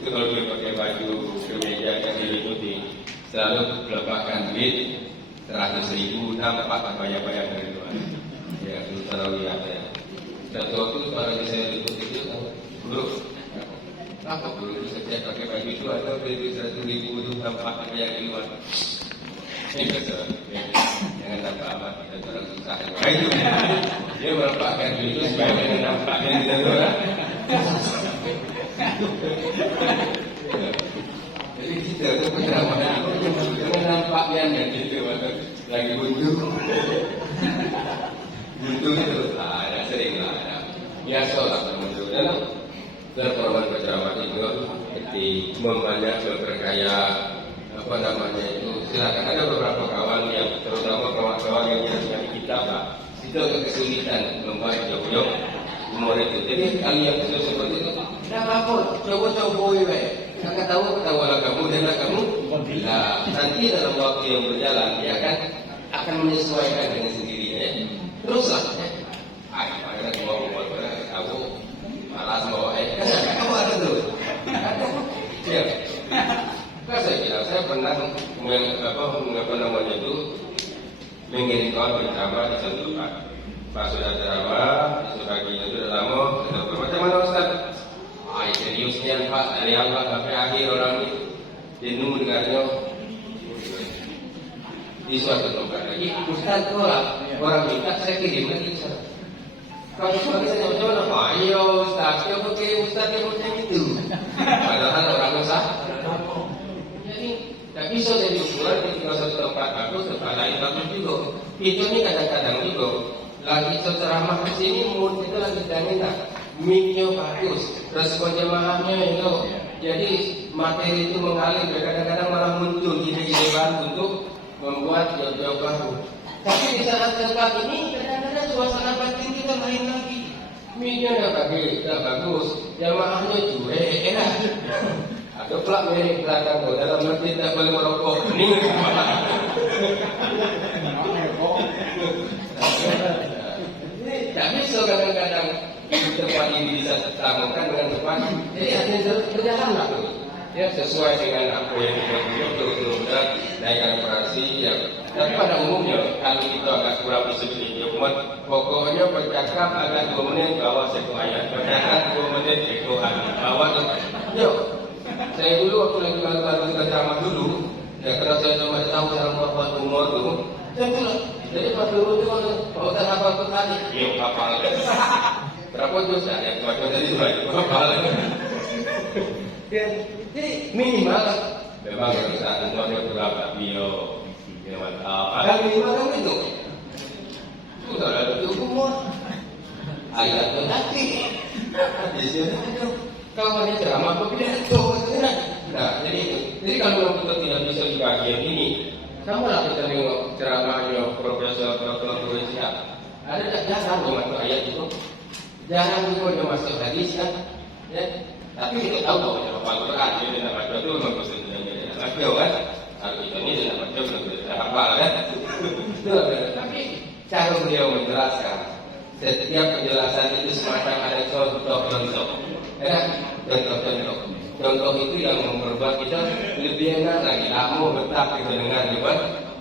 Itu kalau dia pakai baju kemeja yang diliputi, selalu melepaskan duit 100.000 nampak banyak-banyak dari luar. Ya, dulu tarawih ada. Satu waktu para saya liput itu, guru. Apa perlu setiap pakai baju itu atau beli 100.000 itu tampak apa yang di luar? Ini betul. Jangan tampak apa kita terlalu susah. Dia melepaskan itu supaya jangan nampak yang di luar. Jadi kita itu penceramah jangan nampak yang gitu lagi buntu. Buntu itu ada sering lah ada. Biasa lah buntu dalam performa penceramah itu seperti membanyak berkaya apa namanya itu silakan ada beberapa kawan yang terutama kawan-kawan yang dengan kita pak itu agak kesulitan membaik jauh-jauh umur itu. Jadi kalian sudah seperti itu tidak apa-apa coba-coba kakak tahu lah kamu dan kamu nah nanti dalam waktu yang berjalan dia akan menyesuaikan dengan sendirinya teruslah ada mau tahu malas bawa kamu ada terus ya kan saya kira saya pernah mengapa namanya itu mengirim kawan berceramah di satu tempat pas sudah ceramah besok paginya sudah lama macam mana Ustaz? Seriusnya Pak dari awal sampai akhir orang ini jenuh dengarnya di suatu tempat lagi Ustaz orang minta saya kirim lagi Ustaz. Kalau sebagai saya coba, ayo Ustaz, coba ke Ustaz yang macam itu. Padahal orang usah. Jadi tak bisa jadi ukuran ketika satu tempat bagus, tempat lain bagus juga. Itu ni kadang-kadang juga lagi ceramah di sini mood kita lagi enak, mic-nya bagus, respon jemaahnya itu Jadi materi itu mengalir, kadang-kadang malah muncul ide-ide baru untuk membuat jauh-jauh baru. Tapi di saat tempat ini kadang-kadang suasana batin kita lain lagi. Minyak nggak bagus, jamaahnya cuek, enak. Ada pula milik belakang dalam masjid tak boleh merokok. Ini tak bisa kadang-kadang tempat ini bisa disamakan dengan tempat. Jadi artinya berjalan lah. Ya sesuai dengan apa yang kita buat terus naikkan operasi ya. Tapi pada umumnya kalau kita agak kurang disiplin, pokoknya bercakap agak 2 menit bawa 1 ayat, bercakap 2 menit ekor bawa. Yuk, saya dulu waktu lagi baru kita ceramah dulu, ya karena saya cuma tahu cara membuat umur dulu, saya bilang, jadi pas dulu itu kalau tak hafal tuh tadi, yuk hafal. Berapa juz ya? Yang baca tadi itu hafal. Jadi minimal memang kita semuanya berapa bio, kalau minimal kan itu sudah ada umur ayat itu nanti di sini ada kalau dia ceramah apa pidato. Nah jadi kalau kita tidak bisa di bagian ini, sama lah kita nengok ceramahnya Profesor Dr. Ruizya, ada tak jarang masuk ayat itu, jarang juga masuk hadis kan, ya. Tapi kita tahu bahwa dalam Al-Quran dia tidak baca itu memang konsentrasinya baca kan. Kalau kita ini tidak baca belum bisa hafal kan. Tapi cara beliau menjelaskan, setiap penjelasan itu semacam ada contoh-contoh. Ya, contoh-contoh. Contoh itu yang membuat kita lebih enak lagi. Lama betah kita dengar juga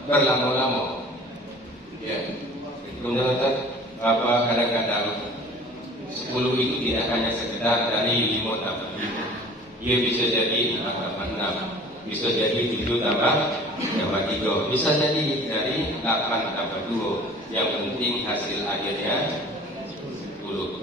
berlama-lama. Ya, kemudian apa kadang-kadang 10 itu tidak hanya sekedar dari 5 tambah 5. Ia bisa jadi 4 tambah 6, bisa jadi 7 tambah 3, bisa jadi dari 8 tambah 2. Yang penting hasil akhirnya 10.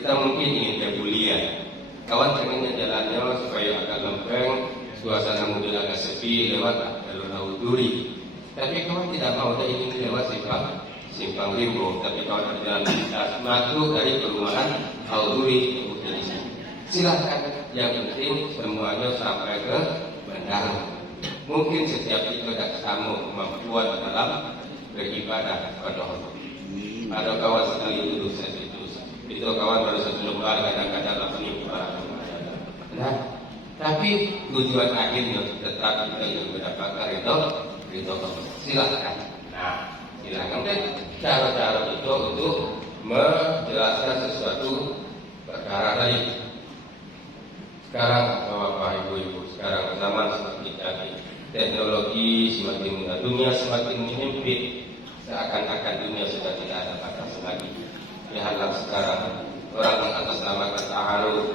Kita mungkin ingin kebulian, kawan pengennya jalannya supaya agak lempeng, suasana mobil agak sepi lewat alun-alun duri. Tapi kawan tidak mau, dia ingin lewat simpang Limbo, tapi kalau ada jalan lintas masuk dari perumahan Al-Duri kemudian di sini. Silakan, yang penting semuanya sampai ke bandara. Mungkin setiap itu ada kamu kemampuan dalam beribadah kepada Allah. Ada kawan sekali duduk saya itu kawan baru 1 lembar kadang-kadang 8 para. Nah, tapi tujuan akhirnya tetap kita yang mendapatkan itu silakan. Nah, silakan kan cara-cara itu untuk menjelaskan sesuatu perkara tadi. Sekarang Bapak Ibu-ibu, sekarang zaman semakin canggih, teknologi semakin mudah, dunia semakin menyempit, seakan-akan dunia sudah tidak ada batas lagi. Lihatlah sekarang orang mengatasnamakan ta'aruf,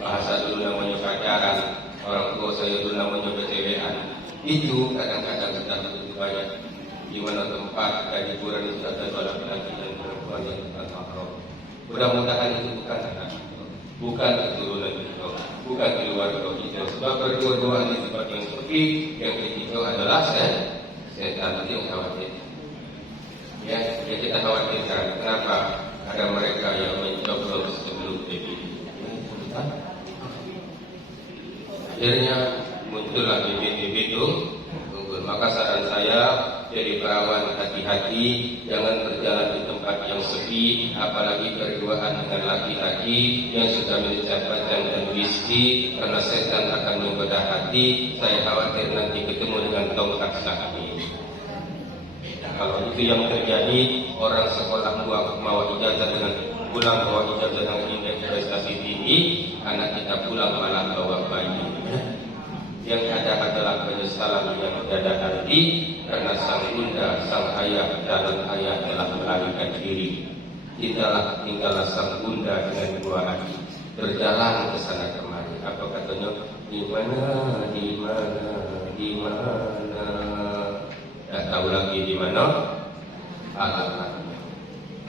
bahasa dulu namanya pacaran, orang tua saya dulu namanya BCW-an. Itu kadang-kadang sudah begitu banyak. Di mana tempat dan hiburan itu ada laki-laki dan perempuan yang bertahap. Mudah-mudahan itu bukan keturunan kita, bukan keluarga kita. Sebab kedua-duanya tempat yang sepi, yang ketiga adalah setan yang khawatir. Ya kita khawatirkan. Kenapa ada mereka yang mencoblos sebelum dipilih? Akhirnya muncullah bibit-bibit itu. Maka saran saya, jadi perawan hati-hati, jangan berjalan di tempat yang sepi, apalagi berduaan dengan laki-laki yang sudah minum badan dan whisky, karena setan akan membedah hati. Saya khawatir nanti ketemu dengan tongkat sakti. Kalau itu yang terjadi, orang sekolah mau ijazah dengan pulang bawa ijazah dengan indeks prestasi tinggi, anak kita pulang malah bawa bayi. Yang ada adalah penyesalan yang tiada arti, karena sang bunda, sang ayah, dan ayah telah melarikan diri. Tinggallah sang bunda dengan 2 hati, berjalan ke sana kemari. Apa katanya? Di mana? Tak tahu lagi di mana alamatnya.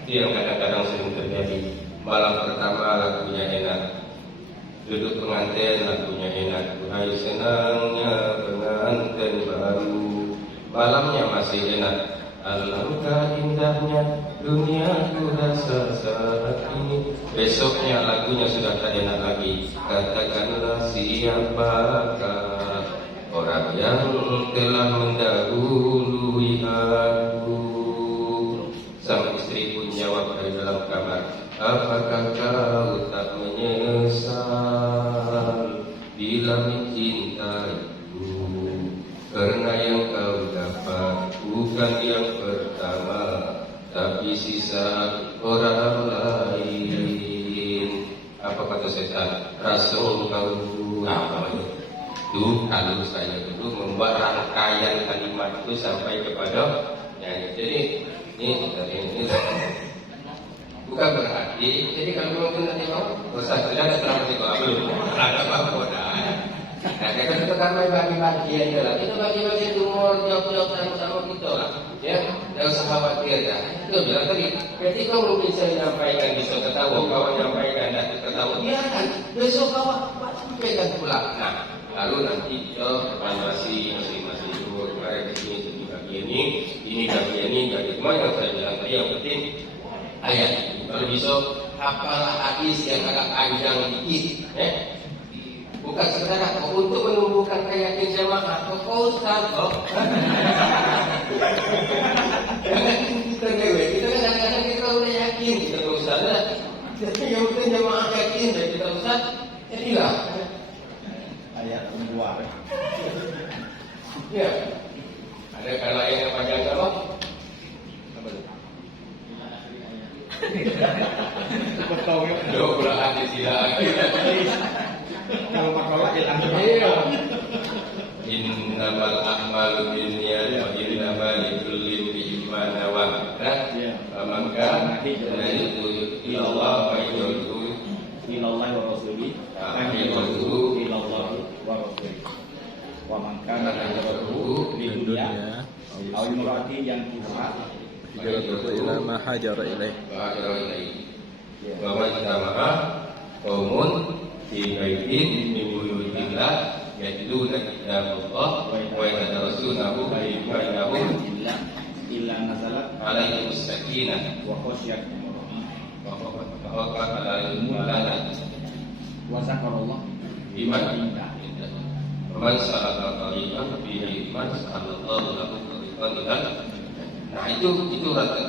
Itu yang kadang-kadang sering terjadi. Malam pertama lagunya enak, duduk pengantin lagunya enak, hai senangnya pengantin baru. Malamnya masih enak, alangkah indahnya dunia ku rasa saat ini. Besoknya lagunya sudah tak enak lagi. Katakanlah siapakah orang yang telah mendahului aku. Sang istri pun jawab dari dalam kamar, apakah kau tak menyesal bila mencintaiku? Karena yang kau dapat bukan yang pertama, tapi sisa orang lain. Apa kata setan? Rasul kau apa itu? Kalau saya dulu membuat rangkaian kalimat itu sampai kepada jadi ini bukan berarti. Jadi kalau mungkin nanti mau usah sudah ada terang itu belum ada apa-apa dah. Nah, kita kan bagi-bagi aja lah. Kita bagi-bagi umur jauh-jauh sama-sama kita lah. Ya, tidak usah khawatir dah. Itu bilang tadi. Ketika kau bisa menyampaikan, bisa ketawa, kawan menyampaikan dan ketawa, biarkan. Besok kawan sampaikan pula. Nah, lalu nanti kita evaluasi masing-masing itu. Kemarin di sini bagian ini bagian ini, semua yang saya bilang tadi yang penting ayat. Kalau bisa hafalah hadis yang agak panjang dikit, bukan sekedar untuk menumbuhkan keyakinan jamaah. Kau Ustaz, jangan kita dewe. Kita kadang-kadang kita udah yakin kita Ustaz. Tapi yang penting jamaah yakin dan kita Ustaz, jadilah ayat kedua. Ya, ada kalau ayat yang panjang apa? Apa itu? Betul ya. 20 hadis tidak. Kalau masalah hilang. Iya. Innamal a'malu binniyati wa innamal likulli imrin ma nawa. Man kana hijratuhu ila Allah wa hijratuhu ila Allah wa rasulih. hijratuhu ila Allah wa rasulih. Wa man kana hijratuhu lid dunya aw imra'atin yang kisah ila ma hajara ilaih. Wa man jama'a qaumun fi baitin min buyutillah yatluna kitaballah wa yatadarasunahu bainahum illa nazalat alaihim sakinah wa khasyiyatuhum wa waqa'a alaihim malana wa zakarallah biman indah. Man salaka tariqan bihi man sallallahu lahu tariqan. Nah itu rata.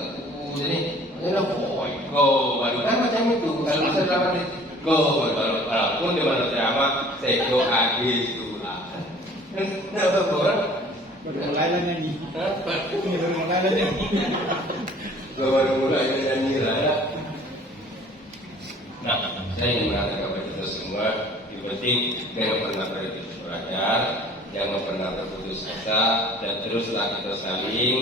Jadi baru kan macam itu. Kalau misalnya walaupun di mana ceramah seko hadis itu lah. Kenapa orang? mulai nyanyi. Mulai nyanyi. Baru mulai nyanyi lah ya. Nah, saya ingin mengatakan kepada kita semua, yang penting jangan pernah berhenti belajar, jangan pernah berputus asa, dan teruslah kita saling.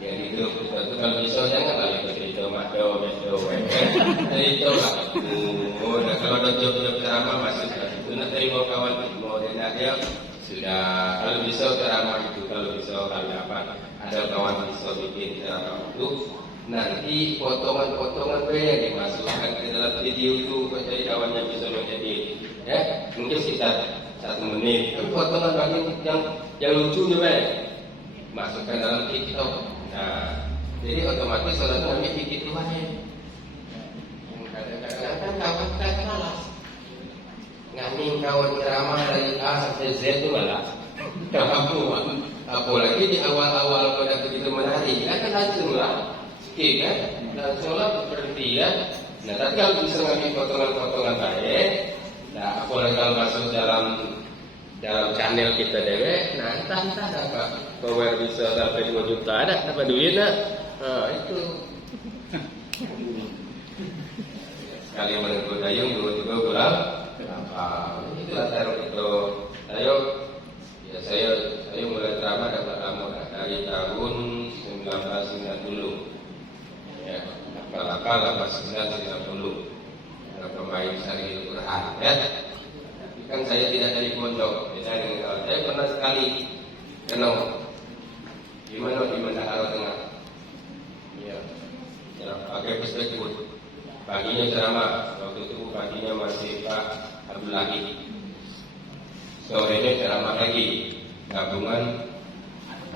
Ya hidup kita itu kalau bisa jangan lagi cerita mado, cerita lah. Nah kalau ada job-job ceramah masuk itu nak terima kawan mau dia sudah. Kalau bisa ceramah itu kalau bisa kali apa ada kawan bisa bikin ceramah itu nanti potongan-potongan yang dimasukkan ke dalam video itu jadi kawannya bisa menjadi mungkin sekitar 1 menit. Potongan bagian yang lucu juga masukkan dalam TikTok. Nah, jadi otomatis orang ambil dikit aja. Kadang-kadang kan kawan kita malas. Nganing kawan ceramah dari A sampai Z itu malah kamu. Apalagi di awal-awal pada begitu menarik, kan langsung lah, kan? Langsung lah berhenti ya. Nah, tapi kalau bisa ngambil potongan-potongan baik, nah apalagi kalau masuk dalam channel kita dewe, nah entah dapat power bisa sampai 2 juta ada dapat duit nak. Itu sekali menengku dayung 2 bulan. Itulah cara kita. Saya mulai ceramah dapat lama dari tahun 1990. Ya, akal-akal 1990. Pemain Syarihil Quran ya. Kan saya tidak dari pondok, saya pernah sekali kenal di mana Jawa Tengah, ya pakai perspektif. Paginya ceramah, waktu itu paginya masih Pak Abdullahi, sorenya ceramah lagi, gabungan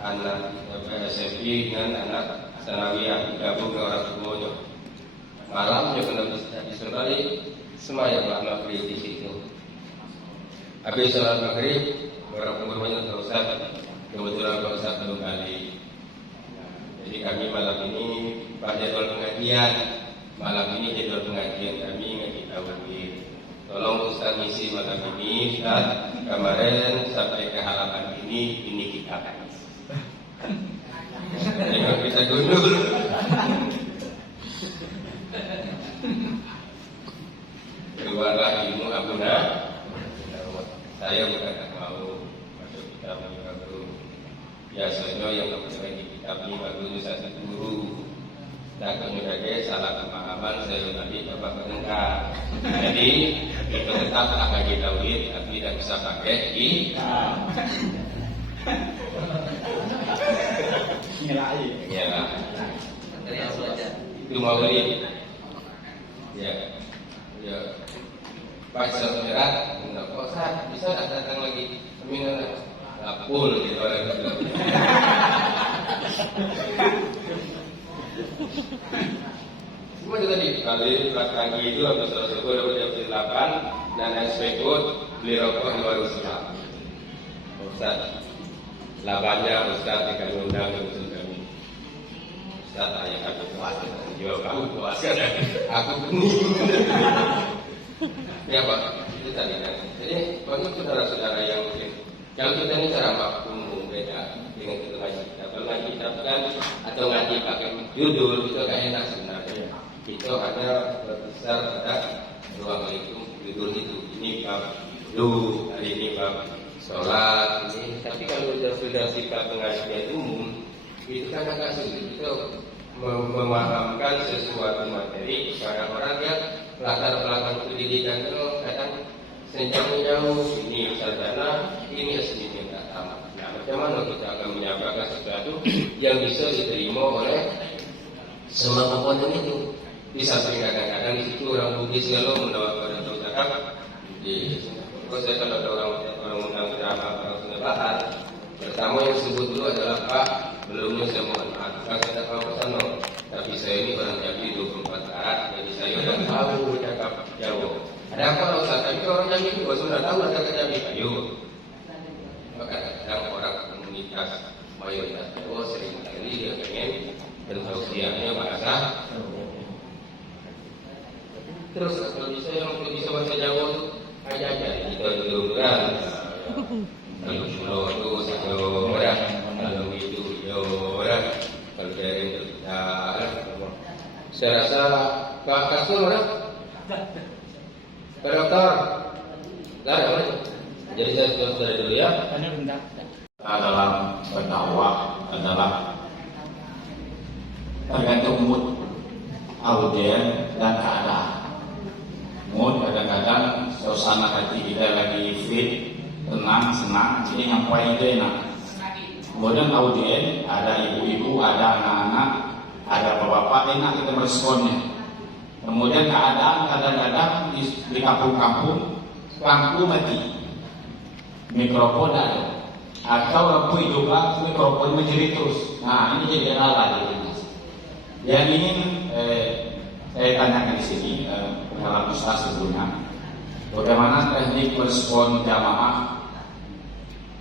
anak SMP dengan anak sanawiyah gabung dengan orang tuanya. Malamnya kena bisa balik semayang maghrib di situ. Habis sholat maghrib orang umurnya Pak Ustaz, kebetulan Pak Ustaz belum balik. Jadi kami malam ini Pak jadwal pengajian. Malam ini jadwal pengajian kami ngaji tauhid. Tolong Ustaz ngisi malam ini, Ustaz. Kemarin sampai ke halaman ini kita. Jangan kita gundul. Keluarlah ilmu abuna. Saya bukan tak mau masuk kitab ini baru. Biasanya yang memperbaiki kitab ini baru satu guru. Dan kemudian salah pemahaman saya nanti coba menengah. Jadi itu tetap akan ditauhid, tapi tidak bisa pakai Nilai. ya. Itu maulid. Ya. Ya. Pak Merah, Pak Ustaz, bisa tak datang lagi? Amin. Lapul gitu orang itu. Cuma itu tadi kali pagi itu habis sholat subuh dapat jam 8 dan SPK beli rokok di warung sebelah. Ustaz, labanya Ustaz dikasih undang ke usul kami. Ustaz ayah kami puas, jawab kamu puas kan? Aku bening. Ya Pak, itu tadi kan. Jadi bagi saudara-saudara yang mungkin kalau kita ini cara makmum beda dengan kita ngaji kitab. Kalau ngaji kitab kan atau ngaji pakai judul itu agak enak sebenarnya. Itu hanya berkisar pada ruang itu judul itu. Ini bab lu, hari ini bab sholat ini. Tapi kalau sudah sifat pengajian umum itu kan agak sulit. Itu memahamkan sesuatu materi kepada orang yang latar belakang pendidikan itu kadang sejauh ini sarjana, ini asli minta tamat. Nah, macam mana kita akan menyampaikan sesuatu yang bisa diterima oleh semua komponen itu? Di samping kadang-kadang di situ orang Bugis kalau mendapat pada tahu cakap di kalau saya kalau ada orang undang drama orang Sunda Barat, pertama yang sebut dulu adalah Pak, belumnya saya mohon maaf, Pak tidak tahu pesan tapi saya ini orang Jambi 24 karat, jadi saya sudah tahu cakap Jawa. Ada apa Ustaz? Tapi orang Jambi itu sudah tahu ada kata Jambi. Ayo. Maka kadang orang komunitas mayoritas Jawa sering kali dia pengen bertausiahnya bahasa. Terus kalau bisa yang bisa bahasa Jawa itu aja kita dulu-duluan. Kalau pulau itu satu orang, kalau itu orang, kalau dari itu kita. Saya rasa Pak Kasur orang. Pak Dokter, dah, jadi saya sudah dulu ya. Dalam berdakwah adalah tergantung mood audien dan keadaan. Mood kadang-kadang suasana hati kita lagi fit, tenang, senang, jadi ngapain itu enak. Kemudian audien ada ibu-ibu, ada anak-anak, ada bapak-bapak, enak kita meresponnya. Kemudian keadaan kadang-kadang di kampung-kampung lampu mati, mikrofon ada, atau lampu hiduplah mikrofon menjerit terus. Nah ini jadi kendala di Mas. Yang ingin saya tanyakan di sini pengalaman Ustaz sebelumnya, bagaimana teknik merespon jamaah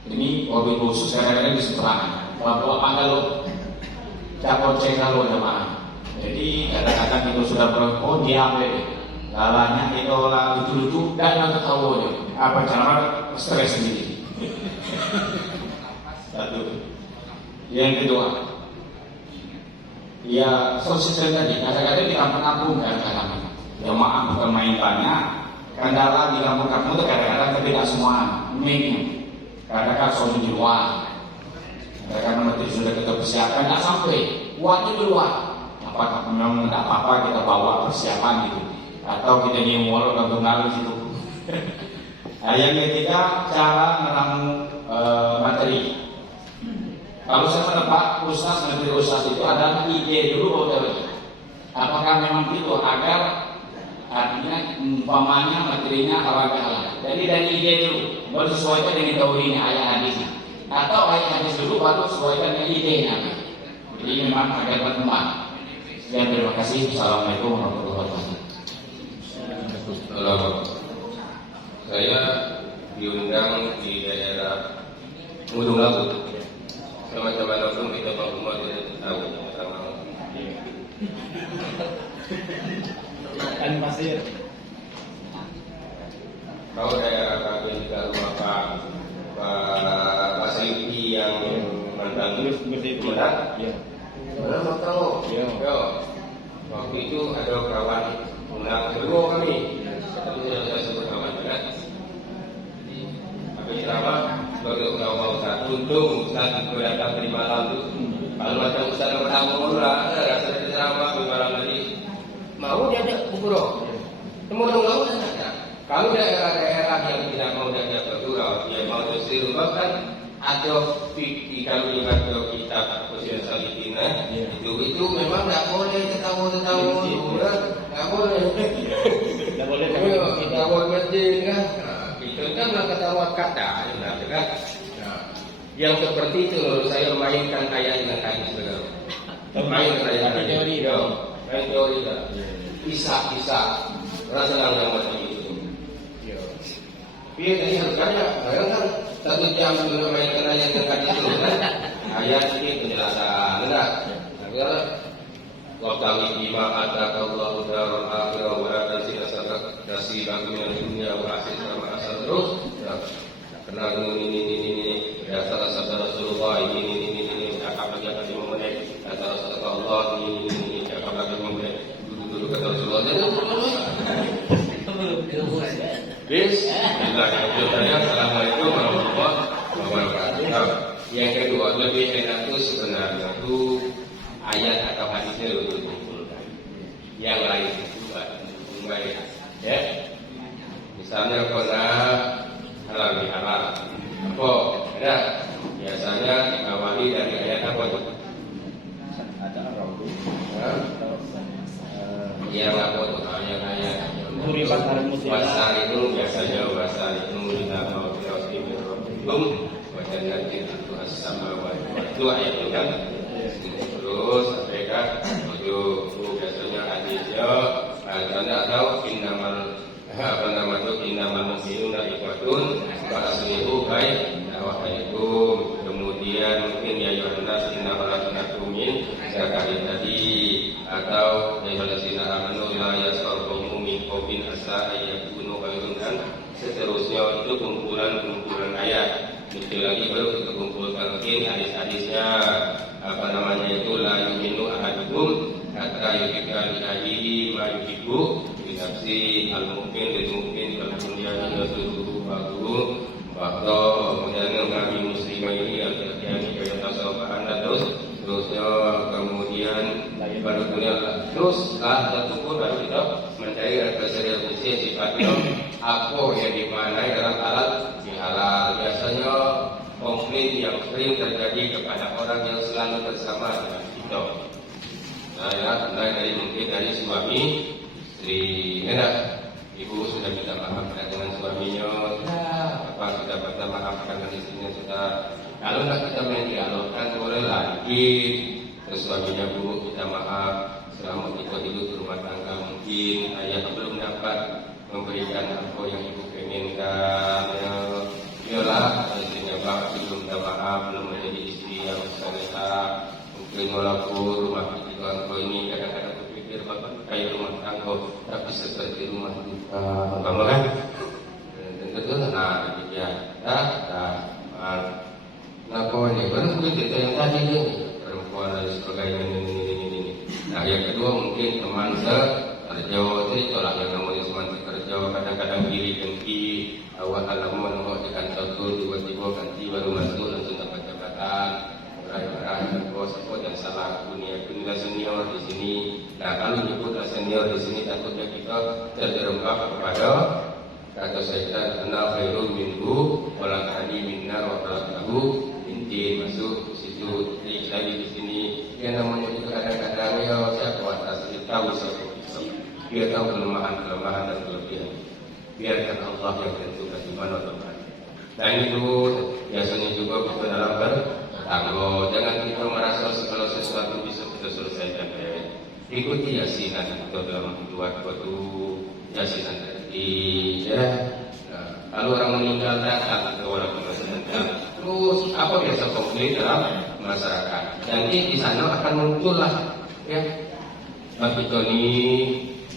ini wabil khusus kadang-kadang di seberang. Kalau kalau capot cek kalau jamaah. Jadi kadang-kadang itu sudah berpon diam lalanya itu lah lucu-lucu dan nggak tahu aja apa cara stres sendiri. Satu. Yang kedua, ya sosial tadi kadang-kadang di kampung-kampung kadang-kadang jamaah bukan main banyak, kendala di kampung-kampung itu kadang-kadang tidak semua mic kadang-kadang soal di luar, kadang-kadang nanti sudah kita persiapkan nggak sampai uangnya di luar. Apakah memang tidak apa-apa kita bawa persiapan gitu, atau kita nyemol gantung-gantung gitu. Nah, yang ketiga cara meramu materi. Kalau saya menebak materi ustaz itu adalah ide dulu teori. Apakah memang itu agar artinya umpamanya materinya halal. Jadi dari ide dulu baru sesuaikan dengan teorinya ayat hadisnya, atau ayat hadis dulu baru sesuaikan dengan idenya. Jadi memang agak berkembang. Sekian, terima kasih. Assalamualaikum warahmatullahi wabarakatuh. Kalau saya diundang di daerah Gunung Labu, teman-teman langsung kita semua tidak tahu sama. Kan pasir. Kalau daerah kami juga rumah Pak Seliki yang mantan komandan, mana mau tahu? Yo, waktu itu ada kawan undang kedua kami, tapi saya sebut kawan kan. Habis ceramah, sebagai awal Ustaz, untung Ustaz datang di malam itu. Kalau macam Ustaz yang pertama lah, rasa ceramah di malam tadi, mau diajak bubur, kemudian mau diajak. Kalau daerah-daerah yang tidak mau diajak bergurau, dia mau tersir bahkan ada kalau lihat kitab Usia Salitina itu memang tidak boleh ketawa nggak boleh kita buat masjid kan, itu kan ketawa kata kan. Yang seperti itu saya mainkan ayat dengan hadis saudara. Mainkan ayat teori main teori lah. Bisa rasa yang macam itu. Dia tadi harus tanya, kan 1 jam dulu mainkan ayat yang tadi itu kan? Ayat ini penjelasan, enggak? Wabtaghi bima ataka Allahu darul akhirah wa la tansa nasibaka minad dunya wa ahsin kama ahsana terus. Kenal ini dasar Rasulullah ini cakap lagi apa di mengenai dasar Rasulullah ini cakap lagi mengenai dulu kata Rasulullah. Bismillahirrahmanirrahim. Assalamualaikum warahmatullahi wabarakatuh. Yang kedua, lebih enak itu sebenarnya itu ayat atau hadisnya lebih dikumpulkan. Yang lain itu baik, ya. Misalnya kena halal bihalal, apa? Ada biasanya diawali dari ayat apa itu? Ada raudu. Yang apa itu? Ayat-ayat. Wasar itu biasanya wasar itu kita mau belum wajan haji itu as-sama itu ayat itu kan. Terus mereka itu biasanya hadisnya atau innamal mu'minuna ikhwatun wa aslihu bainahum. Kemudian mungkin ya Yohanes innamal ladzina min zakari tadi atau ya ladzina amanu la yasarqum min qawmin asa ayyakunu khairun dan seterusnya. Itu kumpulan ayat. Mungkin lagi baru kita kumpulkan mungkin hadis-hadisnya itu la yu'minu ahadukum hatta yuhibba li akhihi ma yuhibbu li nafsihi al-mu'min lil mu'min wal bunyan yasuddu ba'du ba'da. Kemudian kami muslimin al-qiyami kaya tasawufan terusnya kemudian baru terus satu pun baru kita mencari keseriusan sifatnya apa yang dimaknai dalam alat bihalal. Biasanya konflik yang sering terjadi kepada orang yang selalu bersama dengan kita. Saya dari mungkin dari suami istri, ibu sudah minta maaf dengan suaminya, bapak sudah minta maaf karena istrinya sudah. Kalau tidak kita mendialogkan boleh lagi. Terus suaminya bu minta maaf selama kita hidup di rumah tangga mungkin ayah belum dapat memberikan apa yang ibu inginkan. Iyalah istrinya bapak belum minta maaf, belum menjadi istri yang salehah. Mungkin walaupun rumah kita ini kadang-kadang berpikir bapak kayak rumah tangga tapi seperti rumah kita, kamu kan? Tentu nah ya, kenapa ini? Baru kita yang tadi ini perempuan dan sebagainya ini. Nah yang kedua mungkin teman sekerja itu lah yang namanya teman sekerja kadang-kadang diri dengki awal halaman mau di kantor tuh tiba-tiba ganti baru masuk langsung dapat jabatan meraih bos dan salah dunia senior di sini. Nah kalau nyebutlah senior di sini takutnya kita terjerembab kepada kata syaitan ana khairun minhu wala tadi minna wa talahu inti masuk ke situ. Jadi di sini yang namanya itu kadang-kadang ya saya kuat asli tahu dia tahu kelemahan dan kelebihan. Biarkan Allah yang tentukan di mana tempat. Nah itu biasanya juga kita dalam Tanggo, jangan kita merasa segala sesuatu bisa kita selesaikan. Ikuti yasinan itu dalam buat waktu yasinan tadi. Ya. Nah, kalau orang meninggal datang ke orang meninggal, terus apa biasa konflik dalam masyarakat. Nanti di sana akan muncullah, ya. Tapi ini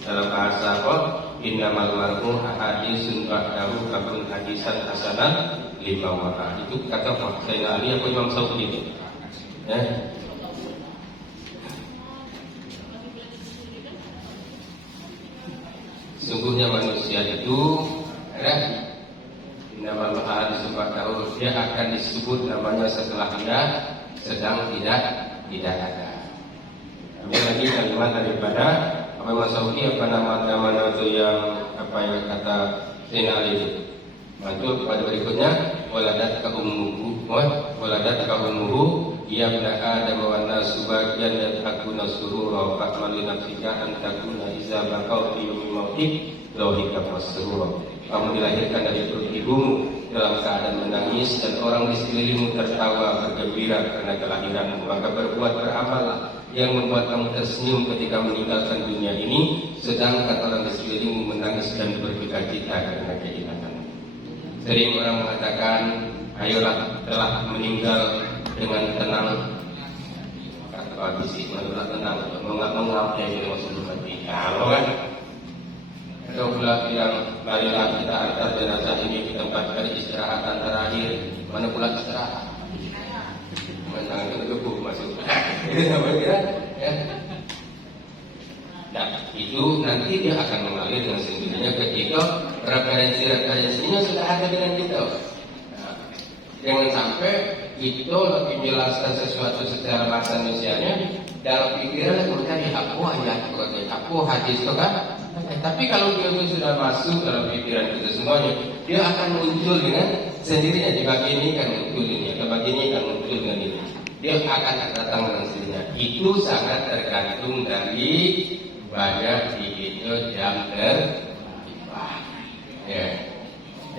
dalam bahasa apa? Innamal mar'u hadisun ba'dahu kabun hadisan hasanah lima wara. Itu kata Sayyidina Ali atau Imam Saudi itu. Ya. Sungguhnya manusia itu innamal mar'u hadisun ba'dahu, dia akan disebut namanya setelah dia sedang tidak ada. Ambil lagi kalimat daripada Imam Saudi, apa nama itu yang apa yang kata Sayyidina Ali itu. Mantul pada berikutnya, waladat ka ummuhu ya ibna adam wa nasu bagian dan takuna surura fatmalu nafsika an takuna iza baqau fi yawmi mautik lawhika masrura. Kamu dilahirkan dari perut ibumu dalam keadaan menangis dan orang di sekelilingmu tertawa bergembira karena kelahiranmu, maka beramallah yang membuat kamu tersenyum ketika meninggalkan dunia ini, sedangkan orang di sekelilingmu menangis dan berbukacita karena kehilanganmu. Sering orang mengatakan, ayolah telah meninggal dengan tenang. Kata bisi, menolak tenang, mengapai dengan maksud mati. Kalau kan, atau pula bilang, marilah kita antar jenazah ini ke tempat peristirahatan terakhir. Mana pula istirahat? Jangan kena masuk. Itu sama kira, ya. Nah, itu nanti dia akan mengalir dengan sendirinya ketika referensinya sudah ada dengan kita. Nah, jangan sampai itu lebih menjelaskan sesuatu secara bahasa Indonesianya dalam pikiran mencari aku ayat, aku hadis itu kan. Tapi kalau dia itu sudah masuk dalam pikiran kita semuanya, dia akan muncul dengan sendirinya. Di bagi ini kan muncul ini, di bagi ini kan muncul dengan ini. Dia akan datang dengan sendirinya. Itu sangat tergantung dari banyak itu jam tertiba. Ya,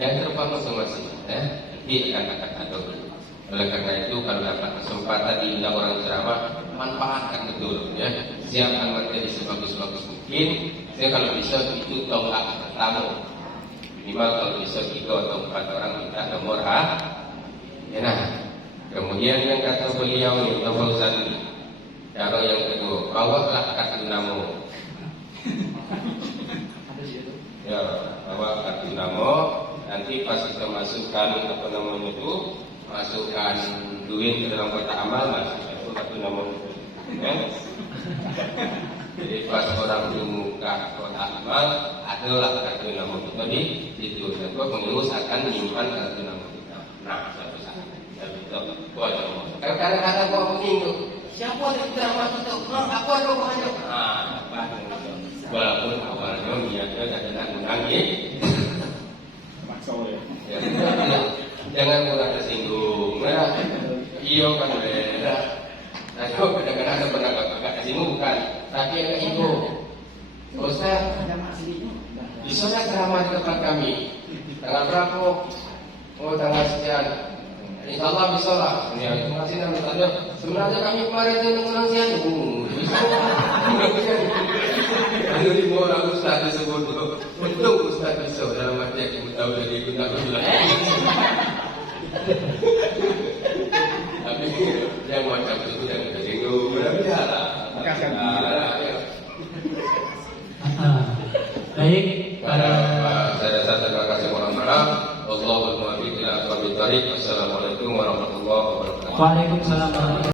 yang terbang masing-masing. Dia akan atur. Oleh karena itu, kalau dapat kesempatan diundang orang ceramah, manfaatkan betul. Ya, siapkan materi sebagus-bagus mungkin. Saya kalau bisa itu tonggak pertama. Minimal kalau bisa 3 atau 4 orang minta nomor A. Ya, nah. Kemudian yang kata beliau ini, Fauzan, cara yang kedua, bawalah kartu namo. Ya, bawa kartu namo. Nanti pas kita masukkan apa namanya itu, masukkan duit ke dalam kotak amal, masukkan itu kartu namo. Ya. Jadi pas orang membuka kotak amal, adalah kartu namo kita di situ. Dan pengurus akan menyimpan kartu namo kita. Nah, satu saat. Kadang-kadang kau menyinggung, siapa yang ceramah itu? Aku ada hubungannya. Walaupun awalnya niatnya adalah menangis. Ya, jangan mudah tersinggung. Iya kan beda. Nah, kadang-kadang ada pernah kakak tersinggung bukan, tapi yang tersinggung. Ustaz, bisa nggak ceramah di tempat kami? Tanggal berapa? Oh, tanggal sekian. Insya Allah bisa lah. Ya, terima kasih nama tanda. Sebenarnya kami kemarin itu mengundang siang. Bisa. Ada 5 orang ustaz disebut. Untung ustaz bisa dalam arti yang tahu dari guna guna. Tapi yang macam itu yang tersinggung. Berbicara. Baik. Saya rasa terima kasih warahmatullahi wabarakatuh. Assalamualaikum warahmatullahi wabarakatuh. Waalaikumsalam warahmatullahi wabarakatuh.